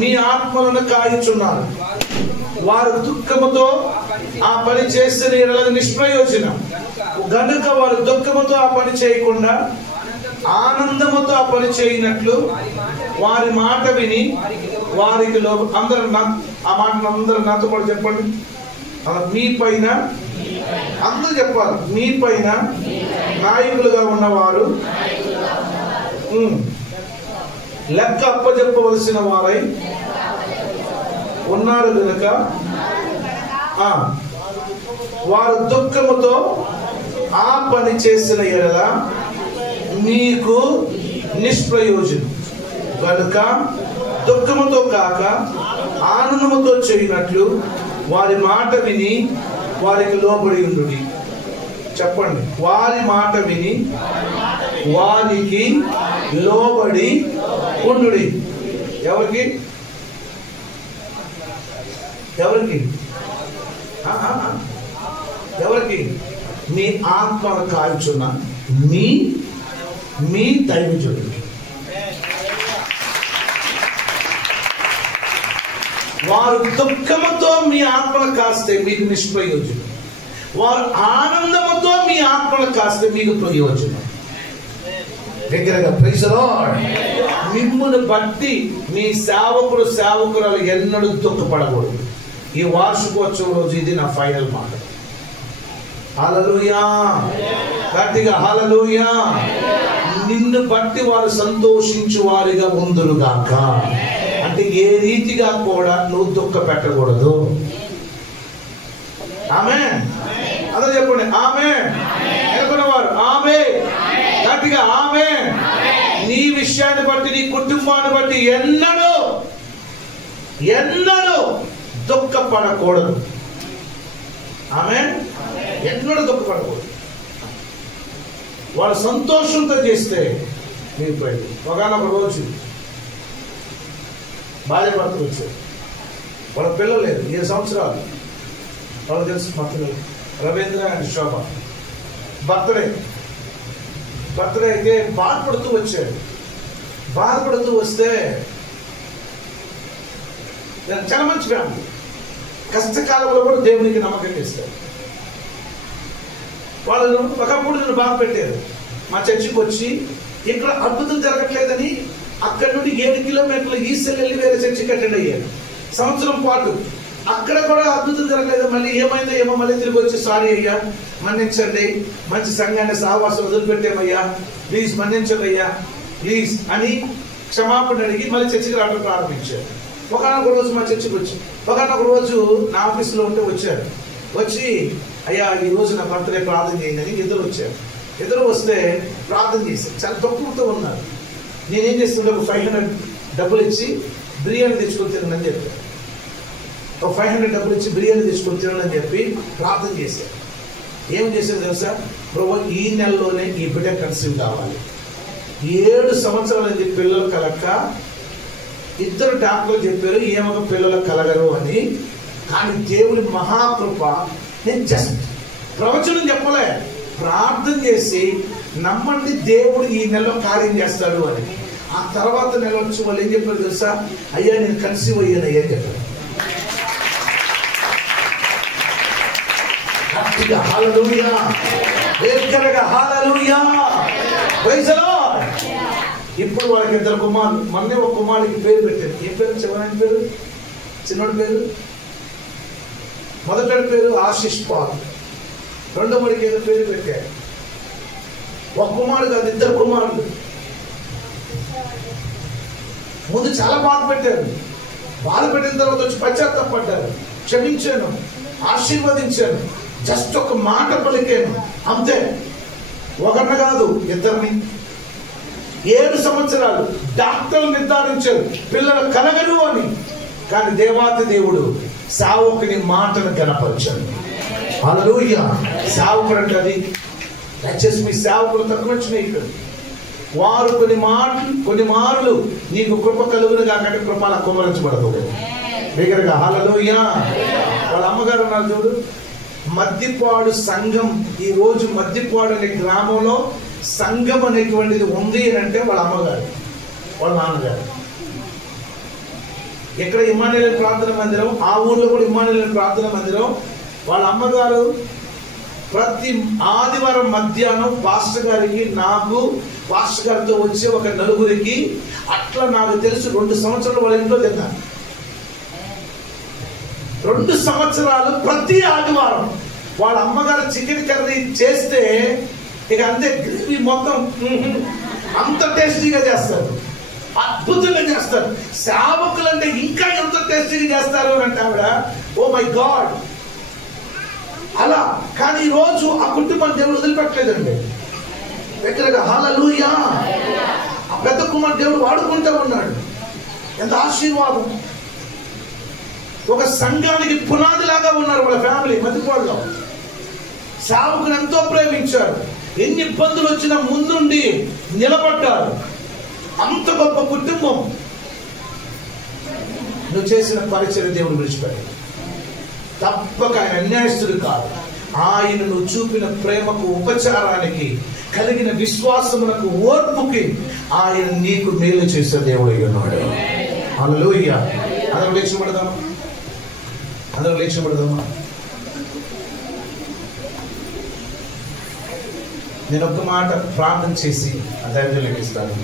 మీ ఆత్మలను కాయుచున్నారు. వారు దుఃఖముతో ఆ పని చేసిన ఎడల నిష్ప్రయోజనం గనుక వారు దుఃఖముతో ఆ పని చేయకుండా ఆనందముతో ఆ పని చేయనట్లు వారి మాట విని వారికి అందరూ ఆ మాటను అందరూ నాతో పాటు చెప్పండి. మీ పైన అందరూ చెప్పాలి. మీ పైన నాయకులుగా ఉన్నవారు లెక్క అప్పచెప్పవలసిన వారై ఉన్నారు కనుక వారు దుఃఖముతో ఆ పని చేసిన ఎడల మీకు నిష్ప్రయోజనం కనుక దుఃఖముతో కాక ఆనందముతో చేయనట్లు వారి మాట విని వారికి లోబడి ఉండుడి. చెప్పండి, వారి మాట విని వారికి లోబడి ఉండుడి. ఎవరికి? ఎవరికి? ఎవరికి? మీ ఆత్మను కాల్చున్న మీ దైవజనుడికి. వారు దుఃఖముతో మీ ఆత్మను కాస్తే మీకు నిష్ప్రయోజనం. వారు ఆనందముతో మీ ఆత్మను కాస్తే మీకు ప్రయోజనం. దగ్గరగా ప్రైజ్ ది లార్డ్. మిమ్మును బట్టి మీ సేవకురాలు ఎన్నడూ దుఃఖపడకూడదు. ఈ వార్షికోత్సవం రోజు ఇది నా ఫైనల్ మాట. హల్లెలూయా. గట్టిగా హల్లెలూయా. నిన్ను బట్టి వారు సంతోషించు వారిగా ఉందురుగాక. అంటే ఏ రీతిగా కూడా నువ్వు దుఃఖ పెట్టకూడదు. ఆమేన్. అదే చెప్పండి, ఆమేన్. ఎనుకున్నవారు ఆమేన్. గట్టిగా ఆమేన్. నీ విషయాన్ని బట్టి, నీ కుటుంబాన్ని బట్టి ఎన్నడూ దుఃఖపడకూడదు. ఆమేన్. ఎన్నడూ దుఃఖపడకూడదు. వాళ్ళు సంతోషంతో చేస్తే మీరు పోయింది. ఒకనొక రోజు భార్య భర్తలు వచ్చారు. వాళ్ళ పిల్లలు లేదు, 7 సంవత్సరాలు. వాళ్ళకి తెలుసు మా పిల్లలు రవీంద్ర అండ్ శోభ. బర్త్డే అయితే బాధపడుతూ వచ్చాడు. బాధపడుతూ వస్తే చాలా మంచి ఫ్యామిలీ. కష్టకాలంలో కూడా దేవునికి నమ్మకం చేస్తారు. వాళ్ళు ఒకప్పుడు నన్ను బాగా పెట్టారు. మా చర్చికి వచ్చి ఇక్కడ అద్భుతం జరగట్లేదని అక్కడి నుండి 7 కిలోమీటర్లు ఈసెల్ వెళ్ళి వేరే చర్చికి అటెండ్ అయ్యాను. సంవత్సరం పాటు అక్కడ కూడా అద్భుతం జరగలేదు. మళ్ళీ ఏమైందో ఏమో మళ్ళీ తిరిగి వచ్చి సారీ అయ్యా, మన్నించండి, మంచి సంఘాన్ని సహవాసం వదిలిపెట్టామయ్యా, ప్లీజ్ మన్నించండి అయ్యా ప్లీజ్ అని క్షమాపణ అడిగి మళ్ళీ చర్చికి రావడం ప్రారంభించారు. ఒకనొక రోజు మా చర్చికి వచ్చి ఒకనొక రోజు నా ఆఫీసులో ఉంటే వచ్చారు. వచ్చి అయ్యా ఈ రోజు నా బర్త్డే ప్రార్థన చేయండి అని ఇద్దరు వచ్చారు. ఇద్దరు వస్తే ప్రార్థన చేశారు. చాలా తక్కువతో ఉన్నారు. నేనేం చేస్తుంటే ఒక 500 డబ్బులు ఇచ్చి బిర్యానీ తెచ్చుకొని తినని చెప్పాను. ఒక 500 డబ్బులు ఇచ్చి బిర్యానీ తెచ్చుకొని తినని చెప్పి ప్రార్థన చేశారు. ఏం చేశారు తెలుసా? ప్రభు ఈ నెలలోనే ఈ బిడ్డ కన్సీవ్ కావాలి. 7 సంవత్సరాలైంది పిల్లలు కలక్క. 2 డాక్టర్లు చెప్పారు ఏమో పిల్లలు కలగరు అని. కానీ దేవుడి మహాకృప, నేను జస్ట్ ప్రవచనం చెప్పలే, ప్రార్థన చేసి నమ్మండి దేవుడు ఈ నెలలో కార్యం చేస్తాడు అని. ఆ తర్వాత నెల వచ్చి వాళ్ళు ఏం చెప్పారు తెలుసా? అయ్యా నేను కన్సీవ్ అయ్యాను అయ్యా అని చెప్పారు. హల్లెలూయా, వేగరగా హల్లెలూయా, ప్రైజ్ ది లార్డ్. ఇప్పుడు వాళ్ళకి 2 కుమారులు. మొన్నే ఒక కుమారుడికి పేరు పెట్టారు. ఏం పేరు? చివరి పేరు, చిన్నోడి పేరు, మొదటి పేరు ఆశిష్ పాల్, రెండో వాడికి ఏదో పేరు పెట్టారు. ఒక కుమారుడు కాదు, 2 కుమారులు. ముందు చాలా బాధ పెట్టారు. బాధ పెట్టిన తర్వాత వచ్చి పశ్చాత్తాపడ్డారు. క్షమించాను, ఆశీర్వదించాను, జస్ట్ ఒక మాట పలికాను అంతే. ఒకరిని కాదు, 2 7 సంవత్సరాలు డాక్టర్లు నిర్ధారించారు పిల్లలు కలగరు అని. కానీ దేవాతి దేవుడు సావుకుని మాటను గణపరిచాడు. హల్లెలూయా. సావుకుడు అంటే అది. దయచేసి మీ సేవకులు తక్కువ వచ్చినాయి ఇక్కడ. వారు కొన్ని మార్లు నీకు కృప కలుగును కాకంటే కృప అలా కుమరించబడదు. దగ్గరగా హల్లెలూయా. వాళ్ళ అమ్మగారు ఉన్నారు చూడు, మద్దిపాడు సంఘం. ఈ రోజు మద్దిపాడు అనే గ్రామంలో సంఘం అనేటువంటిది ఉంది అని అంటే వాళ్ళ అమ్మగారు, వాళ్ళ నాన్నగారు. ఎక్కడ ఇమ్మానుయేల్ ప్రార్థన మందిరం, ఆ ఊర్లో కూడా ఇమ్మానుయేల్ ప్రార్థన మందిరం. వాళ్ళ అమ్మగారు ప్రతి ఆదివారం మధ్యాహ్నం పాస్టర్ గారికి, నాకు, పాస్టర్ గారితో వచ్చే ఒక 4గురికి, అట్లా నాకు తెలుసు 2 సంవత్సరాలు వాళ్ళ ఇంట్లో తిన్నాను. 2 సంవత్సరాలు ప్రతి ఆదివారం వాళ్ళ అమ్మగారు చికెన్ కర్రీ చేస్తే ఇక అంతే, గ్రేవీ మొత్తం అంత టేస్టీగా చేస్తారు, అద్భుతంగా చేస్తారు. సేవకులు అంటే ఇంకా ఎంత టేస్టీగా చేస్తారు అంటే ఆవిడ, ఓ మై గాడ్ అలా. కానీ ఈ రోజు ఆ కుటుంబం దేవుడు వదిలిపెట్టలేదండి. దగ్గరగా హల్లెలూయా. ఆ పెద్ద కుమార్ దేవుడు వాడుకుంటూ ఉన్నాడు. ఎంత ఆశీర్వాదం. ఒక సంఘానికి పునాది లాగా ఉన్నారు వాళ్ళ ఫ్యామిలీ మధ్యపాడులో. సేవకుని ఎంతో ప్రేమించారు. ఎన్ని ఇబ్బందులు వచ్చినా ముందుండి నిలబడ్డారు. అంత గొప్ప కుటుంబం. నువ్వు చేసిన పరిచయం దేవుడు విడిచిపెట్టాడు. తప్పక ఆయన అన్యాయస్తుడు కాదు. ఆయన నువ్వు చూపిన ప్రేమకు, ఉపచారానికి, కలిగిన విశ్వాసమునకు, ఓర్పుకి ఆయన నీకు మేలు చేసే దేవుడు ఉన్నాడు. హల్లెలూయా. అందరూ లేచిపడదామా? అందరూ లేచిపడదామా? నేను ఒక మాట ప్రార్థన చేసి ఆ దైవజనులకు ఇస్తాను.